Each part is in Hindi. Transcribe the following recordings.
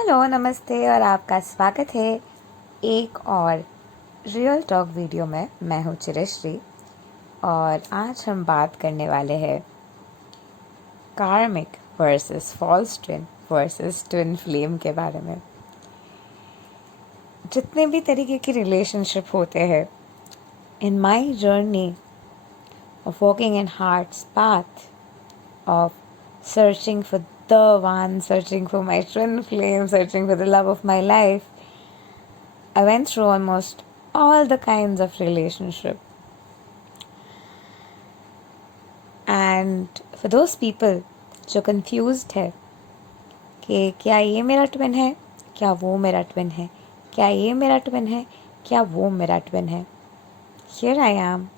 हेलो, नमस्ते और आपका स्वागत है एक और रियल टॉक वीडियो में। मैं हूँ चिरश्री और आज हम बात करने वाले हैं karmic versus false twin versus twin flame के बारे में। जितने भी तरीके की रिलेशनशिप होते हैं, in my journey of walking in hearts path of searching for the one, searching for my twin flame, searching for the love of my life, I went through almost all the kinds of relationship. And for those people जो confused है कि क्या ये मेरा ट्विन है, क्या वो मेरा ट्विन है, क्या ये मेरा ट्विन है, क्या वो मेरा ट्विन है, here I am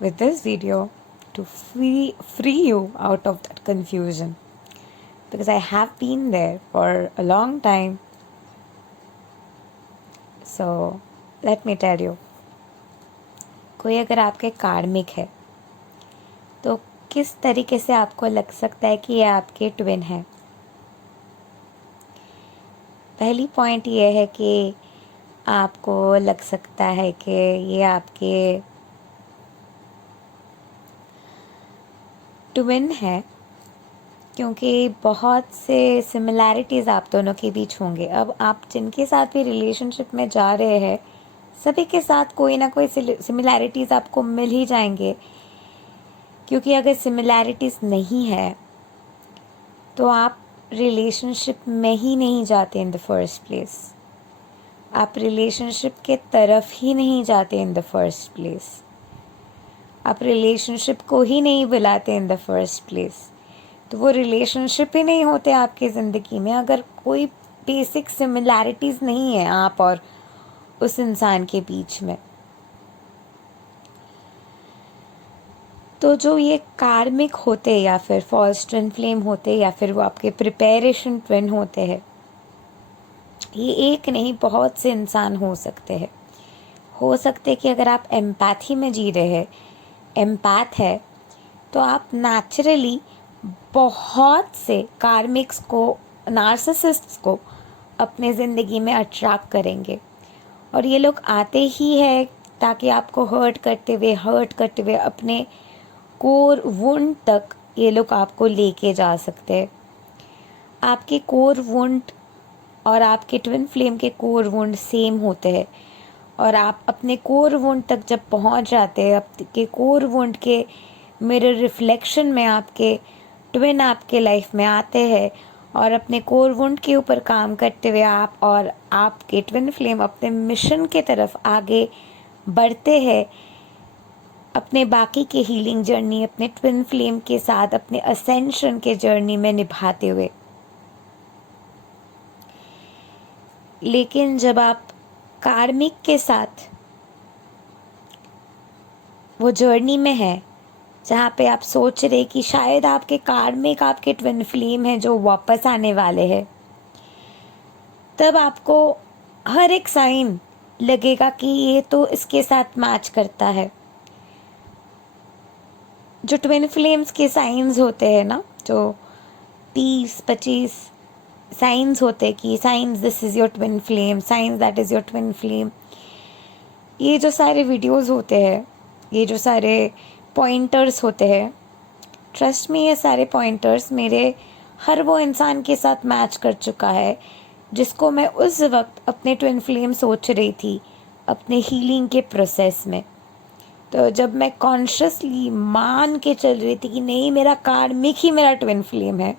with this video to free you out of that confusion, because I have been there for a long time. So let me tell you, कोई अगर आपके कार्मिक है तो किस तरीके से आपको लग सकता है कि ये आपके ट्विन है। पहली पॉइंट ये है कि आपको लग सकता है कि ये आपके ट्विन है क्योंकि बहुत से सिमिलैरिटीज़ आप दोनों के बीच होंगे। अब आप जिनके साथ भी रिलेशनशिप में जा रहे हैं, सभी के साथ कोई ना कोई सिमिलैरिटीज़ आपको मिल ही जाएंगे, क्योंकि अगर सिमिलैरिटीज़ नहीं है तो आप रिलेशनशिप में ही नहीं जाते इन द फर्स्ट प्लेस। आप रिलेशनशिप के तरफ ही नहीं जाते इन द फर्स्ट प्लेस। आप रिलेशनशिप को ही नहीं बुलाते इन द फर्स्ट प्लेस। तो वो रिलेशनशिप ही नहीं होते आपकी ज़िंदगी में अगर कोई बेसिक सिमिलैरिटीज़ नहीं है आप और उस इंसान के बीच में। तो जो ये कार्मिक होते या फिर फॉल्स ट्विन फ्लेम होते या फिर वो आपके प्रिपरेशन ट्विन होते हैं, ये एक नहीं बहुत से इंसान हो सकते हैं। हो सकते कि अगर आप एम्पैथी में जी रहे हैं, एम्पैथ है, तो आप नेचुरली बहुत से कार्मिक्स को, नार्सिसिस्ट्स को अपने ज़िंदगी में अट्रैक्ट करेंगे और ये लोग आते ही है ताकि आपको हर्ट करते हुए अपने कोर वुंड तक ये लोग आपको लेके जा सकते हैं। आपके कोर वुंड और आपके ट्विन फ्लेम के कोर वुंड सेम होते हैं और आप अपने कोर वुंड तक जब पहुंच जाते हैं, आपके कोर वुंड के मिरर रिफ्लेक्शन में आपके ट्विन आपके लाइफ में आते हैं और अपने कोर वुंड के ऊपर काम करते हुए आप और आपके ट्विन फ्लेम अपने मिशन के तरफ आगे बढ़ते हैं, अपने बाकी के हीलिंग जर्नी अपने ट्विन फ्लेम के साथ अपने असेंशन के जर्नी में निभाते हुए। लेकिन जब आप कार्मिक के साथ वो जर्नी में है जहाँ पे आप सोच रहे कि शायद आपके कार्मिक आपके ट्विन फ्लेम है जो वापस आने वाले हैं, तब आपको हर एक साइन लगेगा कि ये तो इसके साथ मैच करता है। जो ट्विन फ्लेम्स के साइंस होते हैं ना, जो 30-25 साइंस होते हैं कि science this is your twin flame, science that is your twin flame, ये जो सारे वीडियोस होते हैं, ये जो सारे पॉइंटर्स होते हैं, ट्रस्ट मी ये सारे पॉइंटर्स मेरे हर वो इंसान के साथ मैच कर चुका है जिसको मैं उस वक्त अपने ट्विन फ्लेम सोच रही थी अपने हीलिंग के प्रोसेस में। तो जब मैं कॉन्शियसली मान के चल रही थी कि नहीं, मेरा कार्मिक ही मेरा ट्विन फ्लेम है,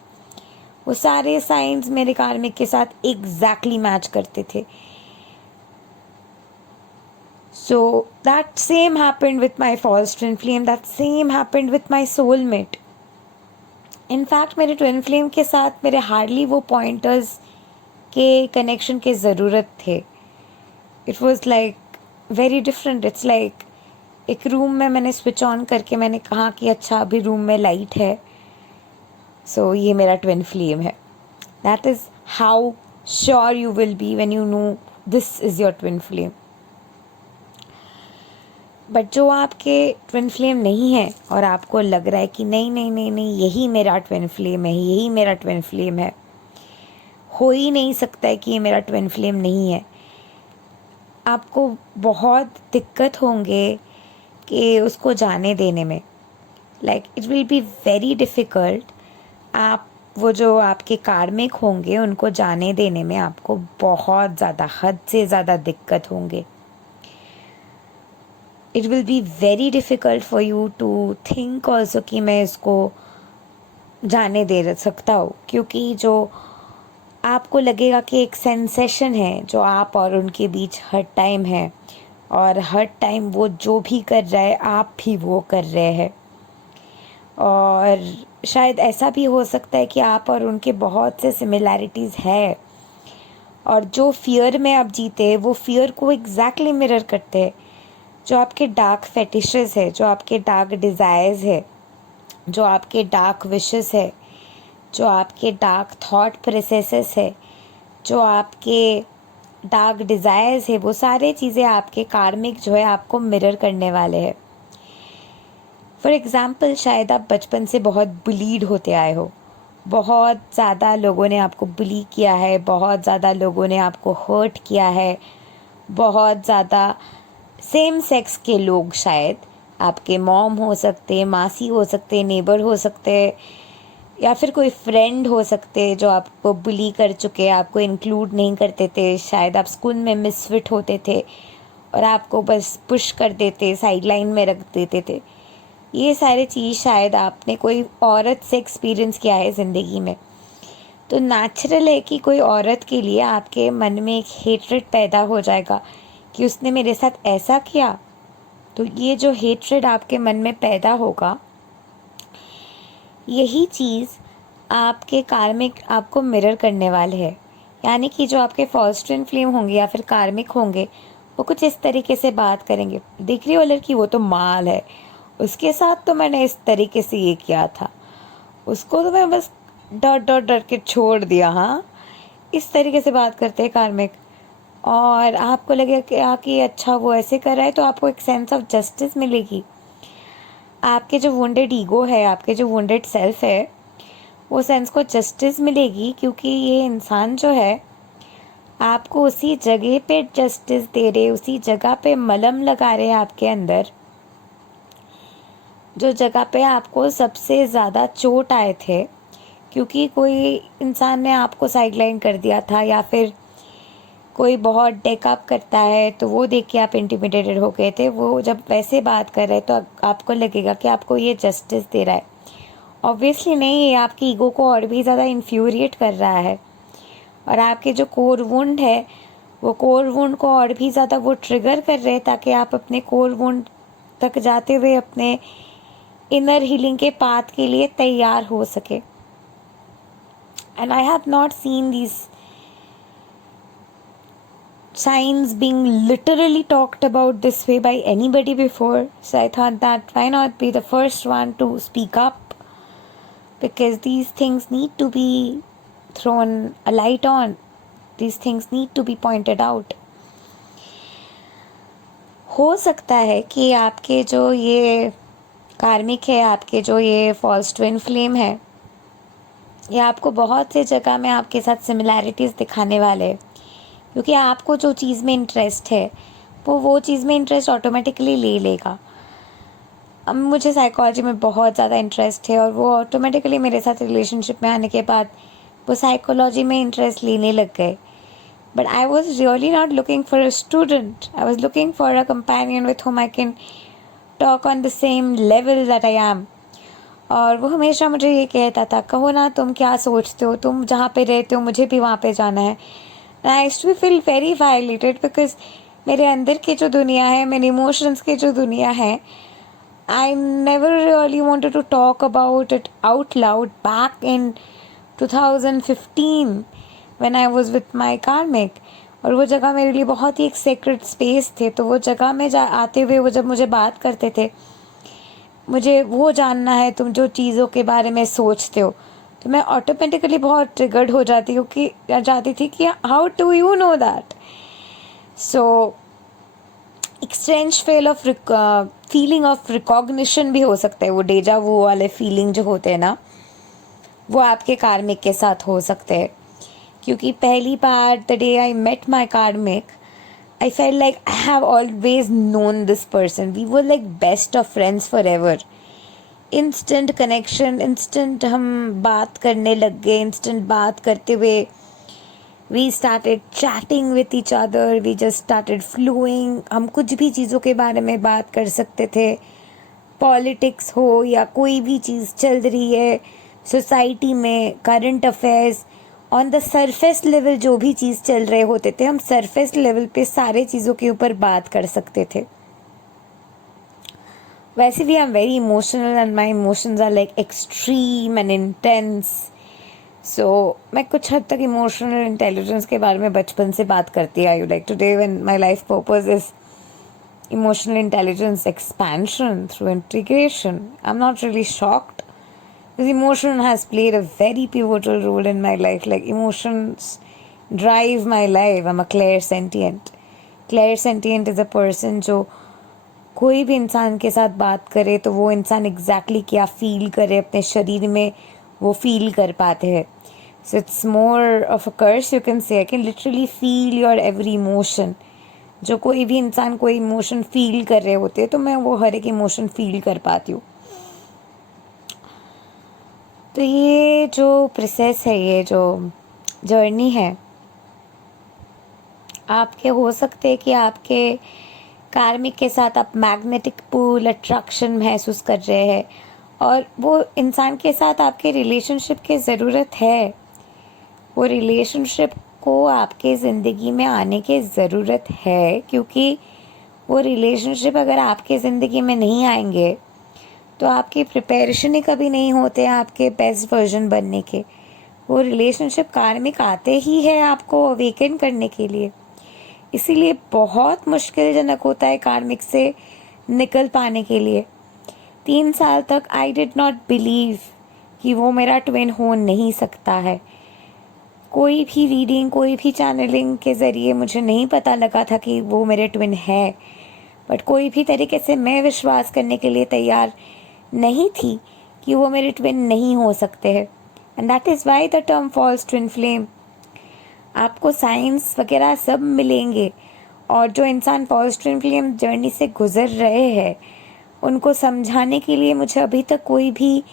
वो सारे साइंस मेरे कार्मिक के साथ एग्जैक्टली मैच करते थे। So that same happened with my false twin flame, that same happened with my soulmate. In fact मेरे ट्विन फ्लेम के साथ मेरे हार्डली वो पॉइंटर्स के कनेक्शन के ज़रूरत थे। It was like very different. It's like एक रूम में मैंने स्विच ऑन करके मैंने कहा कि अच्छा अभी रूम में लाइट है, सो ये मेरा ट्विन फ्लेम है। That is how sure you will be when you know this is your twin flame. But जो आपके ट्विन फ्लेम नहीं है और आपको लग रहा है कि नहीं नहीं नहीं नहीं यही मेरा ट्विन फ्लेम है, यही मेरा ट्विन फ्लेम है, हो ही नहीं सकता है कि ये मेरा ट्विन फ्लेम नहीं है। आपको बहुत दिक्कत होंगे कि उसको जाने देने में, like it will be very difficult. आप वो जो आपके कार्मिक होंगे उनको जाने देने में आपको बहुत ज़्यादा, हद से ज़्यादा दिक्कत होंगे। It will be very difficult for you to think also कि मैं इसको जाने दे सकता हूँ, क्योंकि जो आपको लगेगा कि एक सेंसेशन है जो आप और उनके बीच हर टाइम है, और हर टाइम वो जो भी कर रहा है आप भी वो कर रहे हैं। और शायद ऐसा भी हो सकता है कि आप और उनके बहुत से सिमिलैरिटीज़ है, और जो फियर में आप जीते हैं वो फियर को एग्जैक्टली मिरर करते हैं। जो आपके डार्क फेटिशेस है, जो आपके डार्क डिज़ायर्स है, जो आपके डार्क विशेस है, जो आपके डार्क थॉट प्रोसेसेस है, जो आपके डार्क डिज़ायर्स है, वो सारे चीज़ें आपके कार्मिक जो है आपको मिरर करने वाले हैं। फॉर एग्ज़ाम्पल, शायद आप बचपन से बहुत बुलीड होते आए हो, बहुत ज़्यादा लोगों ने आपको बुली किया है, बहुत ज़्यादा लोगों ने आपको हर्ट किया है, बहुत ज़्यादा सेम सेक्स के लोग, शायद आपके मॉम हो सकते, मासी हो सकते, नेबर हो सकते, या फिर कोई फ्रेंड हो सकते जो आपको बुली कर चुके, आपको इंक्लूड नहीं करते थे। शायद आप स्कूल में मिसफिट होते थे और आपको बस पुश कर देते, साइडलाइन में रख देते थे। ये सारी चीज़ शायद आपने कोई औरत से एक्सपीरियंस किया है ज़िंदगी में। तो नेचुरल है कि कोई औरत के लिए आपके मन में एक हेट्रेड पैदा हो जाएगा कि उसने मेरे साथ ऐसा किया। तो ये जो हेट्रेड आपके मन में पैदा होगा, यही चीज़ आपके कार्मिक आपको मिरर करने वाले है। यानी कि जो आपके फर्स्ट ट्विन फ्लेम होंगे या फिर कार्मिक होंगे, वो कुछ इस तरीके से बात करेंगे, देख रही हो लड़की, वो तो माल है, उसके साथ तो मैंने इस तरीके से ये किया था, उसको तो मैं बस डर डर डर के छोड़ दिया। हाँ, इस तरीके से बात करते हैं कार्मिक। और आपको लगेगा कि अच्छा वो ऐसे कर रहा है, तो आपको एक सेंस ऑफ जस्टिस मिलेगी। आपके जो वुंडेड ईगो है, आपके जो वुंडेड सेल्फ है, वो सेंस को जस्टिस मिलेगी, क्योंकि ये इंसान जो है आपको उसी जगह पे जस्टिस दे रहे, उसी जगह पे मलहम लगा रहे हैं आपके अंदर, जो जगह पे आपको सबसे ज़्यादा चोट आए थे, क्योंकि कोई इंसान ने आपको साइडलाइन कर दिया था, या फिर कोई बहुत डेकअप करता है तो वो देख के आप इंटिमिडेटेड हो गए थे। वो जब वैसे बात कर रहे हैं तो आपको लगेगा कि आपको ये जस्टिस दे रहा है। ऑब्वियसली नहीं, ये आपकी ईगो को और भी ज़्यादा इन्फ्यूरिएट कर रहा है, और आपके जो कोर वुंड है, वो कोर वुंड को और भी ज़्यादा वो ट्रिगर कर रहे हैं, ताकि आप अपने कोर वुंड तक जाते हुए अपने इनर हीलिंग के पाथ के लिए तैयार हो सके। And I have not seen this signs being literally talked about this way by anybody before, so I thought that why not be the first one to speak up, because these things need to be thrown a light on, these things need to be pointed out. हो सकता है कि आपके जो ये कार्मिक है, आपके जो ये फॉल्स ट्विन फ्लेम है, ये आपको बहुत से जगह में आपके साथ सिमिलैरिटीज़ दिखाने वाले हैं, क्योंकि आपको जो चीज़ में इंटरेस्ट है वो चीज़ में इंटरेस्ट ऑटोमेटिकली ले लेगा। अब मुझे साइकोलॉजी में बहुत ज़्यादा इंटरेस्ट है, और वो ऑटोमेटिकली मेरे साथ रिलेशनशिप में आने के बाद वो साइकोलॉजी में इंटरेस्ट लेने लग गए। But I was really not looking for a student, I was looking for a companion with home I can talk on the same level that I am. और वो हमेशा मुझे ये कहता था, कहो ना तुम क्या सोचते हो, तुम जहाँ पे रहते हो मुझे भी वहाँ पे जाना है। I used to feel very violated, because मेरे अंदर की जो दुनिया है, मेरे इमोशंस की जो दुनिया है, I never really wanted to talk about it out loud back in 2015 when I was with my karmic. और वो जगह मेरे लिए बहुत ही एक सेक्रेट स्पेस थे। तो वो जगह में आते हुए वो जब मुझे बात करते थे, मुझे वो जानना है तुम जो चीज़ों के बारे में सोचते हो, तो मैं ऑटोमेटिकली बहुत ट्रिगर्ड हो जाती थी कि how do you know that. So exchange feeling of recognition भी हो सकता है, वो डेजा वो वाले फीलिंग जो होते हैं ना, वो आपके कार्मिक के साथ हो सकते हैं क्योंकि पहली बार the day I met my karmic, I felt like I have always known this person. We were like best of friends forever. Instant connection, instant हम बात करने लग गए, instant बात करते हुए we started chatting with each other, we just started flowing. हम कुछ भी चीज़ों के बारे में बात कर सकते थे, पॉलिटिक्स हो या कोई भी चीज़ चल रही है सोसाइटी में, current affairs, on the surface level जो भी चीज़ चल रहे होते थे, हम सरफेस लेवल पे सारे चीज़ों के ऊपर बात कर सकते थे. वैसे भी I am very emotional and my emotions are like extreme and intense. So मैं कुछ हद तक इमोशनल इंटेलिजेंस के बारे में बचपन से बात करती आई. Like today when my life purpose is emotional intelligence expansion through integration, I'm not really shocked because emotion has played a very pivotal role in my life. Like emotions drive my life. I'm a clairsentient. Clairsentient is a person जो कोई भी इंसान के साथ बात करे तो वो इंसान एग्जैक्टली क्या फील करे अपने शरीर में, वो फील कर पाते हैं. So it's more of a curse you can say. I can literally feel your every emotion. जो कोई भी इंसान कोई इमोशन फील कर रहे होते हैं तो मैं वो हर एक इमोशन फील कर पाती हूँ. तो ये जो प्रोसेस है, ये जो जर्नी है, आपके हो सकते हैं कि आपके कार्मिक के साथ आप मैग्नेटिक पुल अट्रैक्शन महसूस कर रहे हैं और वो इंसान के साथ आपके रिलेशनशिप की ज़रूरत है. वो रिलेशनशिप को आपके ज़िंदगी में आने की ज़रूरत है, क्योंकि वो रिलेशनशिप अगर आपके ज़िंदगी में नहीं आएंगे तो आपकी प्रिपरेशन ही कभी नहीं होते आपके बेस्ट वर्जन बनने के. वो रिलेशनशिप कार्मिक आते ही है आपको अवेकन करने के लिए. इसीलिए बहुत मुश्किलजनक होता है कार्मिक से निकल पाने के लिए. 3 साल तक आई डिड नॉट बिलीव कि वो मेरा ट्विन हो नहीं सकता है. कोई भी रीडिंग, कोई भी चैनलिंग के ज़रिए मुझे नहीं पता लगा था कि वो मेरे ट्विन है. बट कोई भी तरीके से मैं विश्वास करने के लिए तैयार नहीं थी कि वो मेरे ट्विन नहीं हो सकते हैं. And that is why the term false twin flame. आपको साइंस वगैरह सब मिलेंगे और जो इंसान फॉल्स ट्विन फ्लेम जर्नी से गुज़र रहे हैं उनको समझाने के लिए मुझे अभी तक कोई भी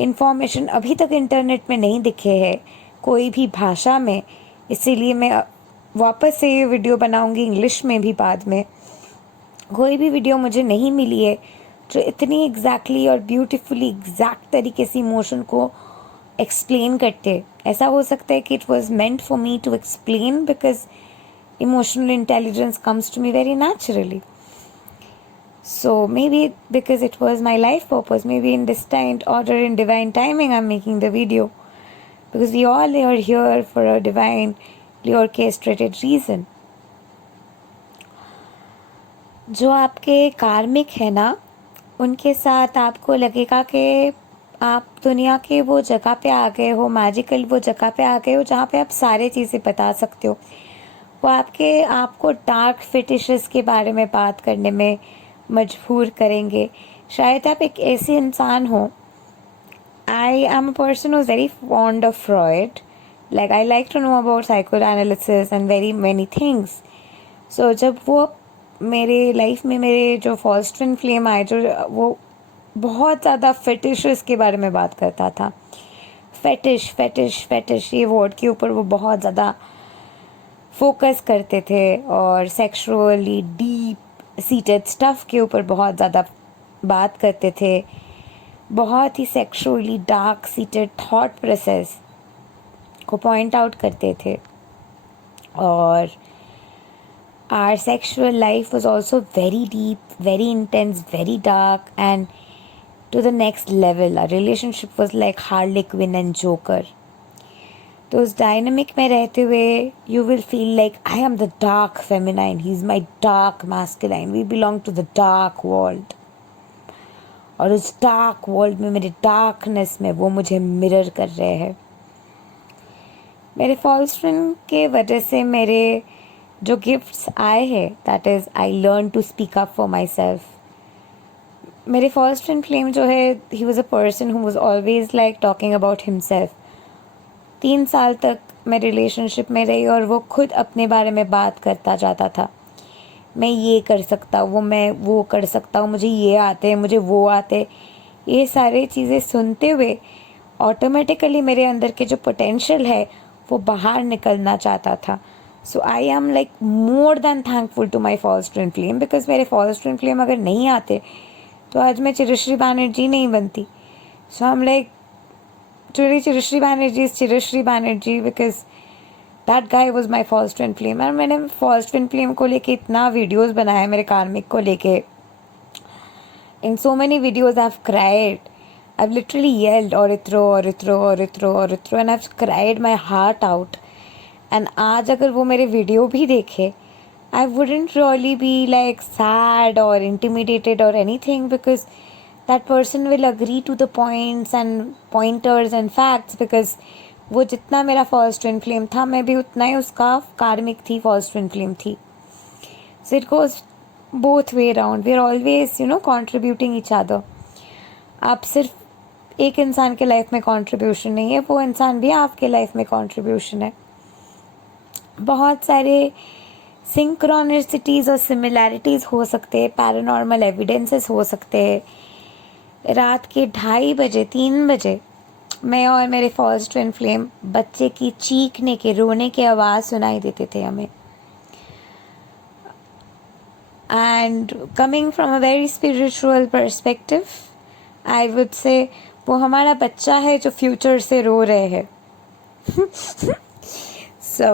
इंफॉर्मेशन अभी तक इंटरनेट में नहीं दिखे है, कोई भी भाषा में. इसीलिए मैं वापस से ये वीडियो बनाऊंगी इंग्लिश में भी बाद में. कोई भी वीडियो मुझे नहीं मिली है जो इतनी एग्जैक्टली और ब्यूटीफुली एग्जैक्ट तरीके से इमोशन को एक्सप्लेन करते. ऐसा हो सकता है कि it was meant for me to explain because emotional intelligence comes to me very naturally. So maybe because it was my life purpose, maybe in destined order, in divine timing, I'm making the video. Because we all are here for a divinely orchestrated reason. जो आपके कार्मिक है ना, उनके साथ आपको लगेगा कि आप दुनिया के वो जगह पे आ गए हो, मैजिकल वो जगह पे आ गए हो जहाँ पे आप सारे चीज़ें बता सकते हो. वो आपको डार्क फिटिशेस के बारे में बात करने में मजबूर करेंगे. शायद आप एक ऐसे इंसान हो. I am a person who is very fond of Freud. Like I like to know about psycho analysis and very many things. So जब वो मेरे लाइफ में मेरे जो फॉल्स ट्विन फ्लेम आए, जो वो बहुत ज़्यादा फेटिशेस के बारे में बात करता था. फेटिश फेटिश फेटिश ये वर्ड के ऊपर वो बहुत ज़्यादा फोकस करते थे और सेक्सुअली डीप सीटेड स्टफ़ के ऊपर बहुत ज़्यादा बात करते थे. बहुत ही sexually dark seated thought process को पॉइंट आउट करते थे. और our sexual life was also very deep, very intense, very dark and to the next level. Our relationship was like Harley Quinn and Joker. तो उस डायनामिक में रहते हुए you will feel like I am the dark feminine, he is my dark masculine, we belong to the dark world. और उस डार्क वर्ल्ड में, मेरे डार्कनेस में वो मुझे मिरर कर रहे हैं. मेरे फॉल्स ट्विन के वजह से मेरे जो गिफ्ट्स आए हैं, that is I learn to speak up for my self. मेरे फॉल्स ट्विन फ्लेम जो है, he was a person who was always like talking about himself. 3 साल तक मैं रिलेशनशिप में रही और वो खुद अपने बारे में बात करता जाता था। मैं ये कर सकता हूँ, मैं वो कर सकता हूँ, मुझे ये आते हैं, मुझे वो आते। ये सारी चीज़ें सुनते हुए ऑटोमेटिकली मेरे अंदर के जो पोटेंशियल है वो बाहर निकलना चाहता था। So I am like more than thankful to my false twin flame, because मेरे फॉल्स ट्विन फ्लेम अगर नहीं आते तो आज मैं चिरश्री बैनर्जी नहीं बनती। So I am like Chirashree Banerjee is Chirashree Banerjee because that guy was my false twin flame. और मैंने फॉल्स ट्विन फ्लेम को लेके इतना वीडियोज़ बनाया मेरे कार्मिक को लेके। In so many videos I have cried, I've literally yelled Oritro, Oritro, Oritro, Oritro, and I've cried my heart out. And आज अगर वो मेरे वीडियो भी देखे, I wouldn't really be like sad or intimidated or anything, because that person will agree to the points and pointers and facts, because वो जितना मेरा फॉल्स ट्विन फ्लेम था मैं भी उतना ही उसका कार्मिक थी, फॉल्स ट्विन फ्लेम थी. So it goes both way around. We are always contributing each other. आप सिर्फ एक इंसान के लाइफ में कंट्रीब्यूशन नहीं है, वो इंसान भी आपके लाइफ में कंट्रीब्यूशन है. बहुत सारे सिंक्रोनिसिटीज़ और सिमिलैरिटीज़ हो सकते हैं, पैरानॉर्मल एविडेंसेस हो सकते हैं. रात के 2:30 बजे 3 बजे मैं और मेरे फॉल्स ट्विन फ्लेम बच्चे की चीखने के, रोने की आवाज़ सुनाई देते थे हमें. And coming from a very spiritual perspective, I would say वो हमारा बच्चा है जो फ्यूचर से रो रहे हैं. सो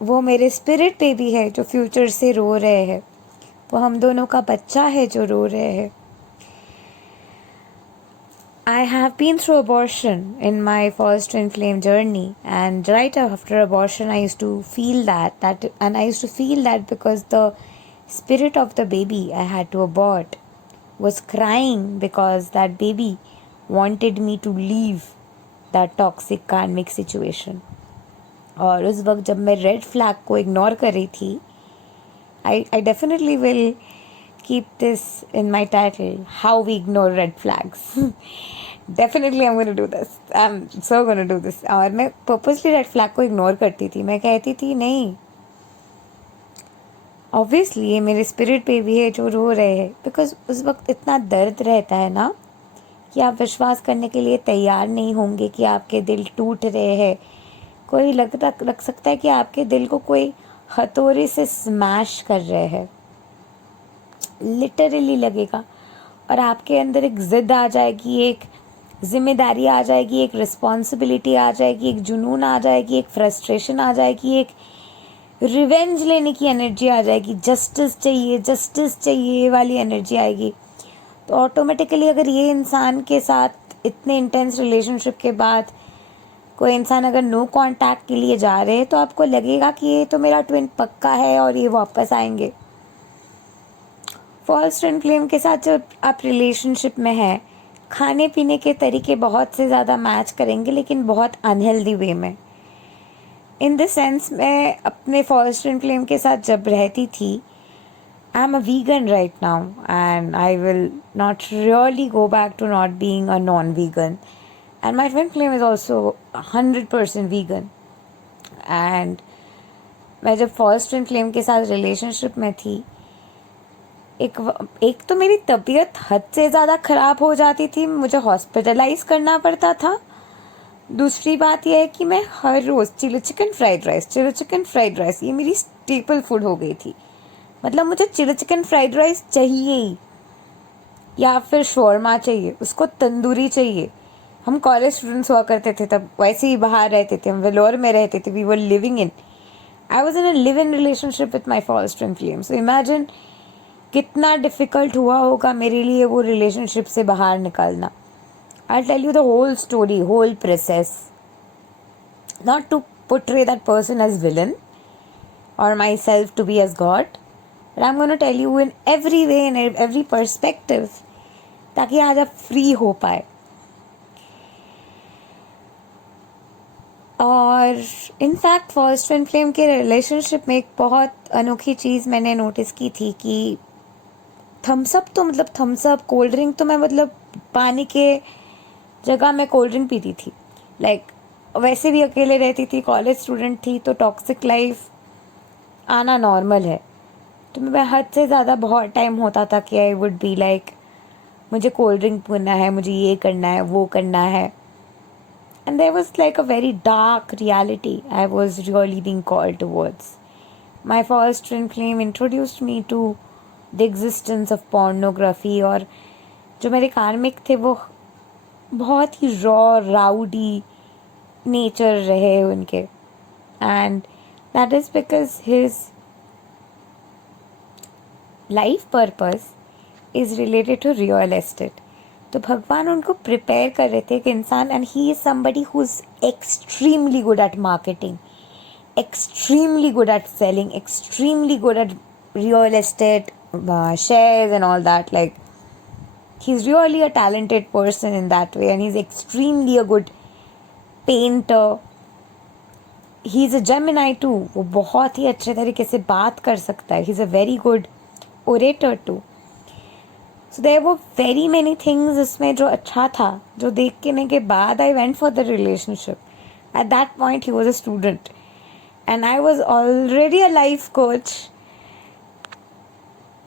वो मेरे स्पिरिट बेबी है जो फ्यूचर से रो रहे हैं. वो हम दोनों का बच्चा है जो रो रहे हैं. I have been through abortion in my false twin flame journey, and right after abortion I used to feel that because the spirit of the baby I had to abort was crying because that baby wanted me to leave that toxic karmic situation. और उस वक्त जब मैं रेड फ्लैग को इग्नोर कर रही थी, I definitely will keep this in my title, how we ignore red flags. Definitely I'm going to do this. I'm so going to do this. और मैं purposely red flag को इग्नोर करती थी. मैं कहती थी नहीं, ऑब्वियसली ये मेरे स्पिरिट पे भी है जो रो रहे हैं. बिकॉज उस वक्त इतना दर्द रहता है ना कि आप विश्वास करने के लिए तैयार नहीं होंगे कि आपके दिल टूट रहे हैं. कोई लग सकता है कि आपके दिल को कोई हथौड़े से स्मैश कर रहे हैं, लिटरली लगेगा. और आपके अंदर एक ज़िद आ जाएगी, एक जिम्मेदारी आ जाएगी, एक रिस्पॉन्सिबिलिटी आ जाएगी, एक जुनून आ जाएगी, एक फ्रस्ट्रेशन आ जाएगी, एक रिवेंज लेने की एनर्जी आ जाएगी. जस्टिस चाहिए वाली एनर्जी आएगी. तो ऑटोमेटिकली अगर ये इंसान के साथ इतने इंटेंस रिलेशनशिप के बाद कोई इंसान अगर नो कांटेक्ट के लिए जा रहे हैं, तो आपको लगेगा कि ये तो मेरा ट्विन पक्का है और ये वापस आएंगे. फॉल्स ट्विन फ्लेम के साथ जब आप रिलेशनशिप में हैं, खाने पीने के तरीके बहुत से ज़्यादा मैच करेंगे, लेकिन बहुत अनहेल्दी वे में. इन द सेंस मैं अपने फॉल्स ट्विन फ्लेम के साथ जब रहती थी, I am a vegan right now and I will not really go back to not being a non vegan. And my twin flame is also 100% vegan. एंड मैं जब फॉल्स ट्विन फ्लेम के साथ रिलेशनशिप में थी, एक तो मेरी तबीयत हद से ज़्यादा ख़राब हो जाती थी, मुझे हॉस्पिटलाइज करना पड़ता था. दूसरी बात यह है कि मैं हर रोज़ चिली चिकन फ्राइड राइस ये मेरी स्टेपल फूड हो गई थी. मतलब मुझे चिली चिकन फ्राइड राइस चाहिए ही, या फिर शौरमा चाहिए, उसको तंदूरी चाहिए. हम कॉलेज स्टूडेंट्स हुआ करते थे तब, वैसे ही बाहर रहते थे, हम वेलोर में रहते थे. We were living in, I was in a live in relationship with my false twin flame. So imagine कितना डिफ़िकल्ट हुआ होगा मेरे लिए वो रिलेशनशिप से बाहर निकलना. I tell you the whole story, whole process, not to portray that person as villain or myself to be as God, but I'm going to tell you in every way, in every perspective, ताकि आज आप फ्री हो पाए. और इनफैक्ट फॉल्स ट्विन फ्लेम के रिलेशनशिप में एक बहुत अनोखी चीज़ मैंने नोटिस की थी कि थम्सअप कोल्ड ड्रिंक तो मैं पानी के जगह मैं कोल्ड ड्रिंक पीती थी. लाइक वैसे भी अकेले रहती थी, कॉलेज स्टूडेंट थी, तो टॉक्सिक लाइफ आना नॉर्मल है। तो मैं हद से ज़्यादा बहुत टाइम होता था कि आई वुड बी लाइक मुझे कोल्ड ड्रिंक पीना है, मुझे ये करना है, वो करना है। And there was like a very dark reality I was really being called towards. My first twin flame introduced me to the existence of pornography. और जो मेरे कार्मिक थे वो बहुत ही रॉ राउडी नेचर रहे उनके। And that is because his life purpose is related to real estate. तो भगवान उनको प्रिपेयर कर रहे थे कि इंसान, and he is somebody who is extremely good at marketing, extremely good at selling, extremely good at real estate, shares and all that. Like, he's really a talented person in that way, and he's extremely a good painter. He's a Gemini too. वो बहुत ही अच्छे तरीके से बात कर सकता है. He's a very good orator too. So there were very many things इसमें जो अच्छा था, जो देखने के बाद I went for the relationship. At that point he was a student. And I was already a life coach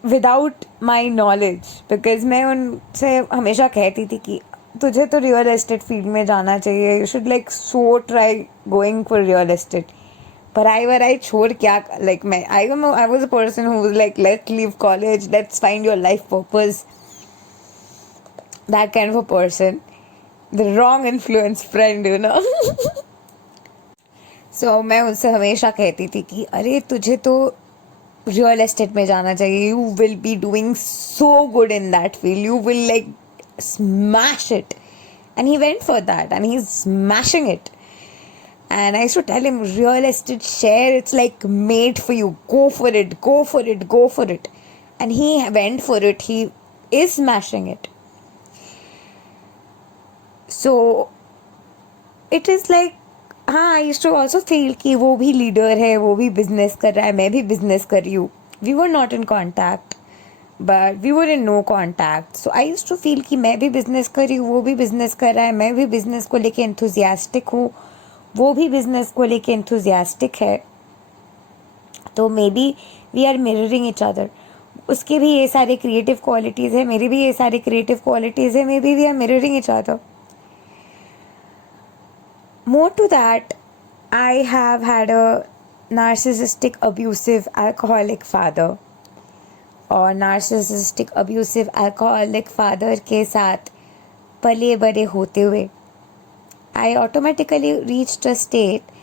without my knowledge, because मैं उनसे हमेशा कहती थी कि तुझे तो रियल एस्टेट फील्ड में जाना चाहिए, you should like so try going for real estate. पर आई छोड़ क्या, लाइक मैं I was a person who was like let's leave college, let's find your life purpose, that kind of a person, the wrong influence friend, you know. So मैं उनसे हमेशा कहती थी कि अरे तुझे तो रियल एस्टेट में जाना चाहिए, you will be doing so good in that field, you will like smash it. And he went for that and he is smashing it. And I used to tell him, real estate share, it's like made for you. Go for it, go for it, go for it. And he went for it. He is smashing it. So, it is like, हाँ, आई यूज टू ऑल्सो फील कि वो भी लीडर है, वो भी बिजनेस कर रहा है, मैं भी बिजनेस कर रही हूँ. We were not in contact, but we were in no contact. So I use to feel कि मैं भी बिजनेस कर रही हूँ, वो भी बिजनेस कर रहा है, मैं भी बिजनेस को लेके एंथुजियास्टिक हूँ, वो भी बिजनेस को लेके एंथुजियास्टिक है. तो maybe we are mirroring each other. उसके भी ये सारे क्रिएटिव क्वालिटीज़ है, मेरी भी ये सारी क्रिएटिव क्वालिटीज़ है, maybe we are mirroring each other. More to that, I have had a narcissistic, abusive, alcoholic father. और narcissistic, abusive, alcoholic father के साथ पले बड़े होते हुए I automatically reached a state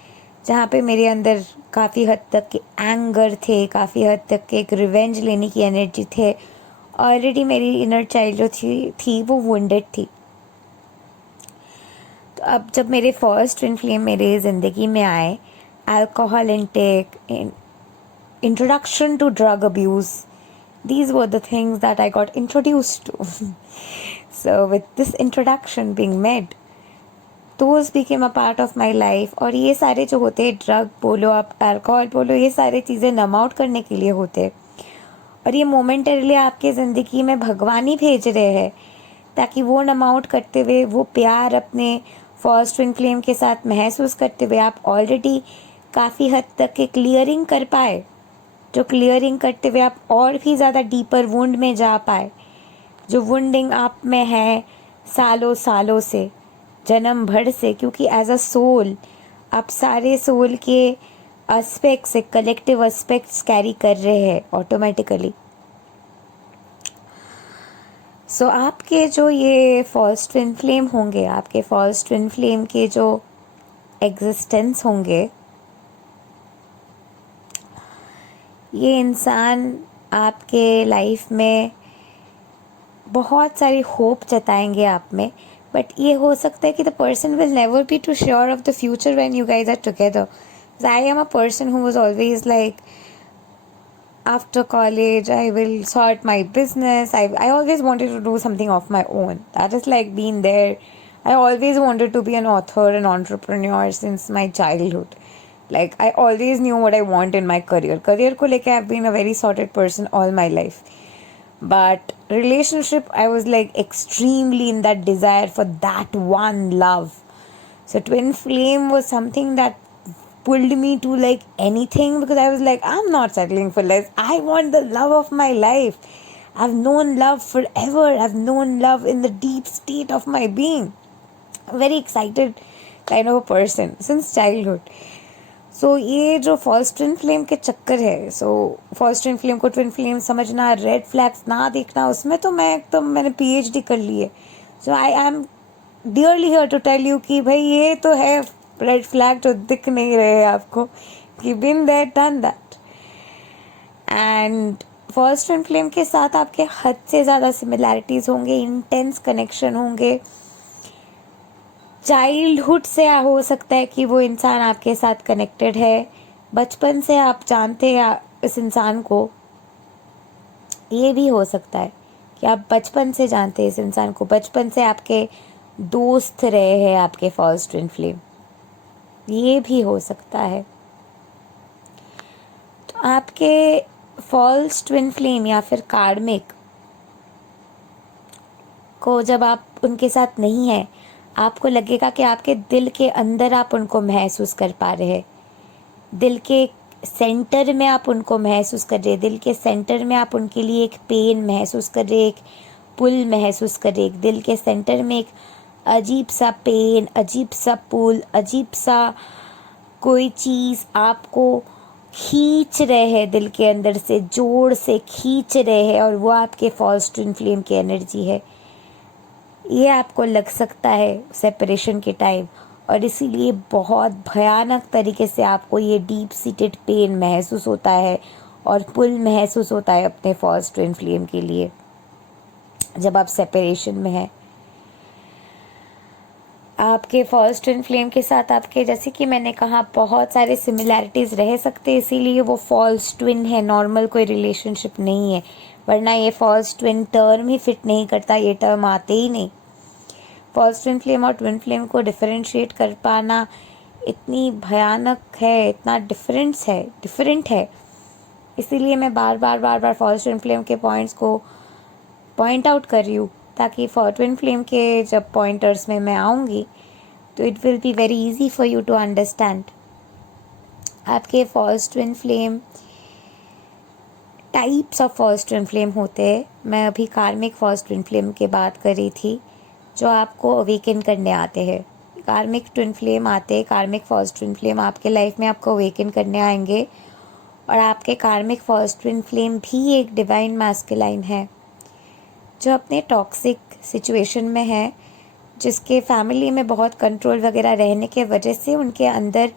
जहाँ पे मेरे अंदर काफ़ी हद तक के एंगर थे, काफ़ी हद तक के एक रिवेंज लेने की एनर्जी थे. ऑलरेडी मेरी इनर चाइल्ड जो थी वो वुंडेड थी. तो अब जब मेरे फर्स्ट ट्विन फ्लेम मेरे ज़िंदगी में आए, alcohol intake, introduction to drug abuse, these were the things that I got introduced to. So with this introduction being made, those became a part of my life. और ये सारे जो होते हैं, ड्रग बोलो आप, अल्कोहल बोलो, ये सारे चीज़ें नम आउट करने के लिए होते हैं. और ये मोमेंटरली आपके ज़िंदगी में भगवान ही भेज रहे हैं ताकि वो नम आउट करते हुए, वो प्यार अपने फर्स्ट ट्विन फ्लेम के साथ महसूस करते हुए आप ऑलरेडी काफ़ी हद तक के क्लियरिंग कर पाए, जो क्लियरिंग करते हुए आप और भी ज़्यादा डीपर वुंड में जा पाए, जो वुंडिंग आप में है सालों सालों से, जन्म भर से, क्योंकि एज अ सोल आप सारे सोल के एस्पेक्ट्स, कलेक्टिव एस्पेक्ट्स कैरी कर रहे हैं ऑटोमेटिकली. सो आपके जो ये फर्स्ट ट्विन फ्लेम होंगे, आपके फर्स्ट ट्विन फ्लेम के जो एग्जिस्टेंस होंगे, ये इंसान आपके लाइफ में बहुत सारी होप जताएंगे आप में. बट ये हो सकता है कि the person will never be too sure of the future when you guys are together. I am a person who was always like, after college I will sort my business. I always wanted to do something of my own. That is like being there. I always wanted to be an author, an entrepreneur since my childhood. Like I always knew what I want in my career. Career ko leke I've been a very sorted person all my life. But relationship, I was like extremely in that desire for that one love. So twin flame was something that pulled me to like anything, because I was like, I'm not settling for less. I want the love of my life. I've known love forever. I've known love in the deep state of my being. A very excited kind of a person since childhood. So ये जो फॉल्स ट्विन फ्लेम के चक्कर है, सो फॉल्स ट्विन फ्लेम को ट्विन फ्लेम समझना, रेड फ्लैग्स ना देखना, उसमें तो मैंने पीएचडी कर ली है. So I am dearly here to tell you कि भाई ये तो है रेड फ्लैग जो दिख नहीं रहे आपको, कि been that done that. And first twin flame के साथ आपके हद से ज़्यादा सिमिलैरिटीज़ होंगे, इंटेंस कनेक्शन होंगे. चाइल्डहुड से हो सकता है कि वो इंसान आपके साथ कनेक्टेड है, बचपन से आप जानते हैं इस इंसान को. ये भी हो सकता है कि आप बचपन से जानते हैं इस इंसान को, बचपन से आपके दोस्त रहे हैं आपके फर्स्ट ट्विन फ्लेम. ये भी हो सकता है. तो आपके फॉल्स ट्विन फ्लेम या फिर कार्मिक को जब आप उनके साथ नहीं है, आपको लगेगा कि आपके दिल के अंदर आप उनको महसूस कर पा रहे हैं. दिल के सेंटर में आप उनको महसूस कर रहे हैं. दिल के सेंटर में आप उनके लिए एक पेन महसूस कर रहे हैं, एक पुल महसूस कर रहे हैं. दिल के सेंटर में एक अजीब सा पेन, अजीब सा पुल, अजीब सा कोई चीज़ आपको खींच रहे हैं, दिल के अंदर से जोर से खींच रहे हैं, और वो आपके फॉल्स ट्विन फ्लेम की एनर्जी है. ये आपको लग सकता है सेपरेशन के टाइम, और इसीलिए बहुत भयानक तरीके से आपको ये डीप सीटेड पेन महसूस होता है और पुल महसूस होता है अपने फॉल्स ट्विन फ्लेम के लिए जब आप सेपरेशन में हैं. आपके फॉल्स ट्विन फ्लेम के साथ आपके, जैसे कि मैंने कहा, बहुत सारे सिमिलैरिटीज़ रह सकते हैं, इसीलिए वो फॉल्स ट्विन है, नॉर्मल कोई रिलेशनशिप नहीं है. वरना ये फॉल्स ट्विन टर्म ही फिट नहीं करता, ये टर्म आते ही नहीं. फॉल्स ट्विन फ्लेम और ट्विन फ्लेम को डिफरेंशिएट कर पाना इतनी भयानक है, इतना डिफरेंट है. इसीलिए मैं बार बार फॉल्स ट्विन फ्लेम के पॉइंट्स को पॉइंट आउट कर रही हूँ, ताकि फॉर ट्विन फ्लेम के जब पॉइंटर्स में मैं आऊँगी तो it will be very easy for you to understand. आपके false twin flame types of false twin flame होते हैं. मैं अभी कार्मिक फॉल्स ट्विन फ्लेम की बात कर रही थी, जो आपको अवेकन करने आते हैं. कार्मिक ट्विन फ्लेम आते हैं, कार्मिक फॉल्स ट्विन फ्लेम आपके लाइफ में आपको अवेकन करने आएंगे. और आपके कार्मिक फॉल्स ट्विन फ्लेम भी एक डिवाइन मैस्कुलाइन है, जो अपने टॉक्सिक सिचुएशन में है, जिसके फैमिली में बहुत कंट्रोल वगैरह रहने के वजह से उनके अंदर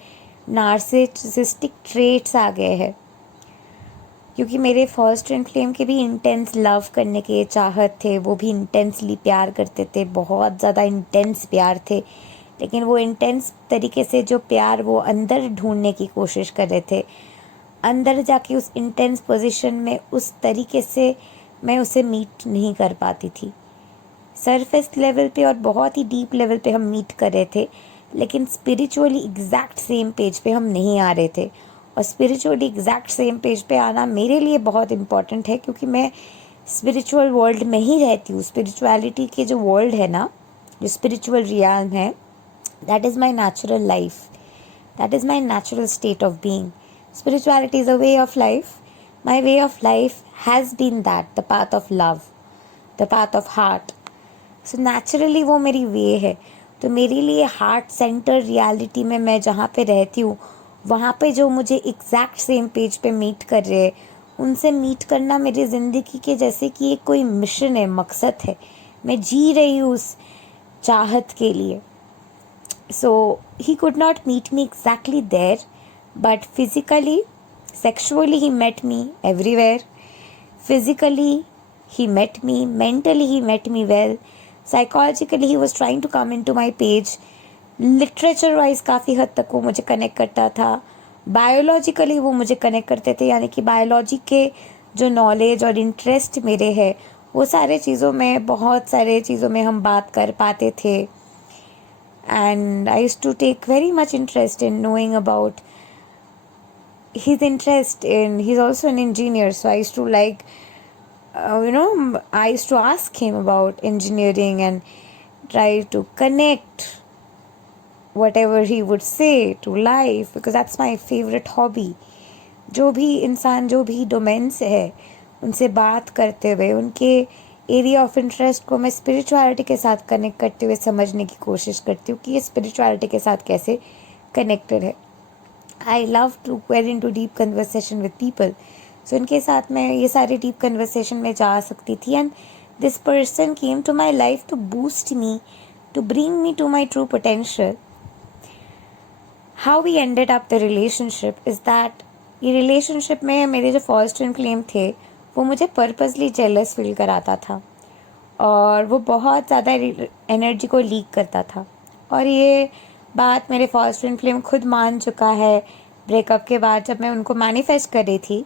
नार्सिसिस्टिक ट्रेट्स आ गए हैं. क्योंकि मेरे फर्स्ट ट्विन फ्लेम के भी इंटेंस लव करने के चाहत थे, वो भी इंटेंसली प्यार करते थे, बहुत ज़्यादा इंटेंस प्यार थे. लेकिन वो इंटेंस तरीके से जो प्यार वो अंदर ढूंढने की कोशिश कर रहे थे, अंदर जाके उस इंटेंस पोजीशन में उस तरीके से मैं उसे मीट नहीं कर पाती थी. सरफेस लेवल पे और बहुत ही डीप लेवल पे हम मीट कर रहे थे, लेकिन स्पिरिचुअली एग्जैक्ट सेम पेज पे हम नहीं आ रहे थे. और स्पिरिचुअली एग्जैक्ट सेम पेज पे आना मेरे लिए बहुत इम्पॉर्टेंट है, क्योंकि मैं स्पिरिचुअल वर्ल्ड में ही रहती हूँ. स्पिरिचुअलिटी के जो वर्ल्ड है ना, जो स्पिरिचुअल रियाल्म है, that is my natural life, that is my natural state of being. Spirituality is a way of life. My way of life has been that, the path of love, the path of heart. So naturally वो मेरी वे है. तो मेरे लिए हार्ट सेंटर रियलिटी में मैं जहाँ पे रहती हूँ, वहाँ पे जो मुझे एग्जैक्ट सेम पेज पे मीट कर रहे हैं, उनसे मीट करना मेरी ज़िंदगी के जैसे कि एक कोई मिशन है, मकसद है. मैं जी रही हूँ उस चाहत के लिए. So he could not meet me exactly there, but physically, sexually he met me everywhere. Physically he met me, mentally he met me well, psychologically he was trying to come into my page, literature wise काफ़ी हद तक वो मुझे कनेक्ट करता था, बायोलॉजिकली वो मुझे कनेक्ट करते थे. यानी कि बायोलॉजी के जो नॉलेज और इंटरेस्ट मेरे है, वो सारे चीज़ों में, बहुत सारे चीज़ों में हम बात कर पाते थे. And I used to take very much interest in knowing about his interest in, he's also an engineer, so I used to like, I used to ask him about engineering and try to connect whatever he would say to life, because that's my favorite hobby. जो भी इंसान जो भी डोमेन से है उनसे बात करते हुए उनके एरिया ऑफ इंटरेस्ट को मैं स्पिरिचुअलिटी के साथ कनेक्ट करते हुए समझने की कोशिश करती हूँ कि ये स्पिरिचुअलिटी के साथ कैसे कनेक्टेड है. I love to get in to deep conversation with people. So इनके साथ मैं ये सारे डीप कन्वर्सेशन में जा सकती थी. And this person came to my life to boost me, to bring me to my true potential. How we ended up the relationship is that ये रिलेशनशिप में मेरे जो फर्स्ट ट्विन फ्लेम थे वो मुझे पर्पसली जेलस फील कराता था और वो बहुत ज़्यादा एनर्जी को लीक करता था. और ये बात मेरे फर्स्ट ट्विन फ्लेम खुद मान चुका है ब्रेकअप के बाद, जब मैं उनको मैनिफेस्ट कर रही थी.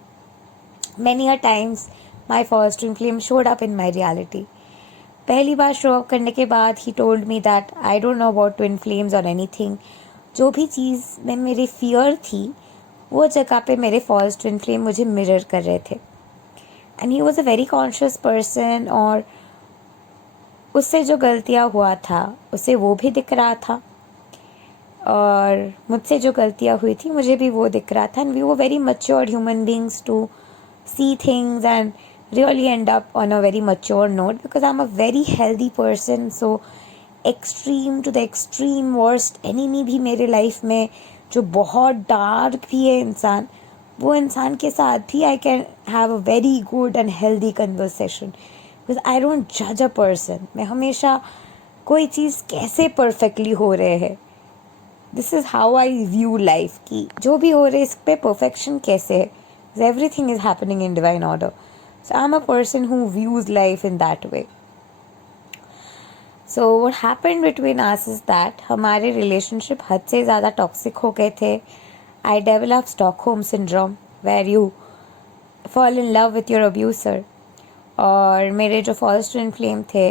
Many a times my first twin flame showed up in my reality. पहली बार शो अप करने के बाद he told me that I don't know about twin flames और एनीथिंग. जो भी चीज़ में मेरी फियर थी वो जगह पे मेरे फर्स्ट ट्विन फ्लेम मुझे मिरर कर रहे थे. And he was a very conscious person और उससे जो गलतियाँ हुआ था उसे वो भी दिख रहा था और मुझसे जो गलतियाँ हुई थी मुझे भी वो दिख रहा था. And we were very matured human beings to see things and really end up on a very mature note, because I'm a very healthy person. So extreme to the extreme worst enemy भी मेरे लाइफ में जो बहुत डार्क भी है इंसान, वो इंसान के साथ भी I can have a very good and healthy conversation because I don't judge a person. मैं हमेशा कोई चीज़ कैसे परफेक्टली हो रहे है, this is how eye view life की जो भी हो रहे इस पे परफेक्शन कैसे है. Everything is happening in divine order. So I'm a person who views life in that way. So what happened between us is that हमारे relationship हद से ज़्यादा toxic हो गए थे. I developed Stockholm syndrome where you fall in love with your abuser. और मेरे जो first twin flame थे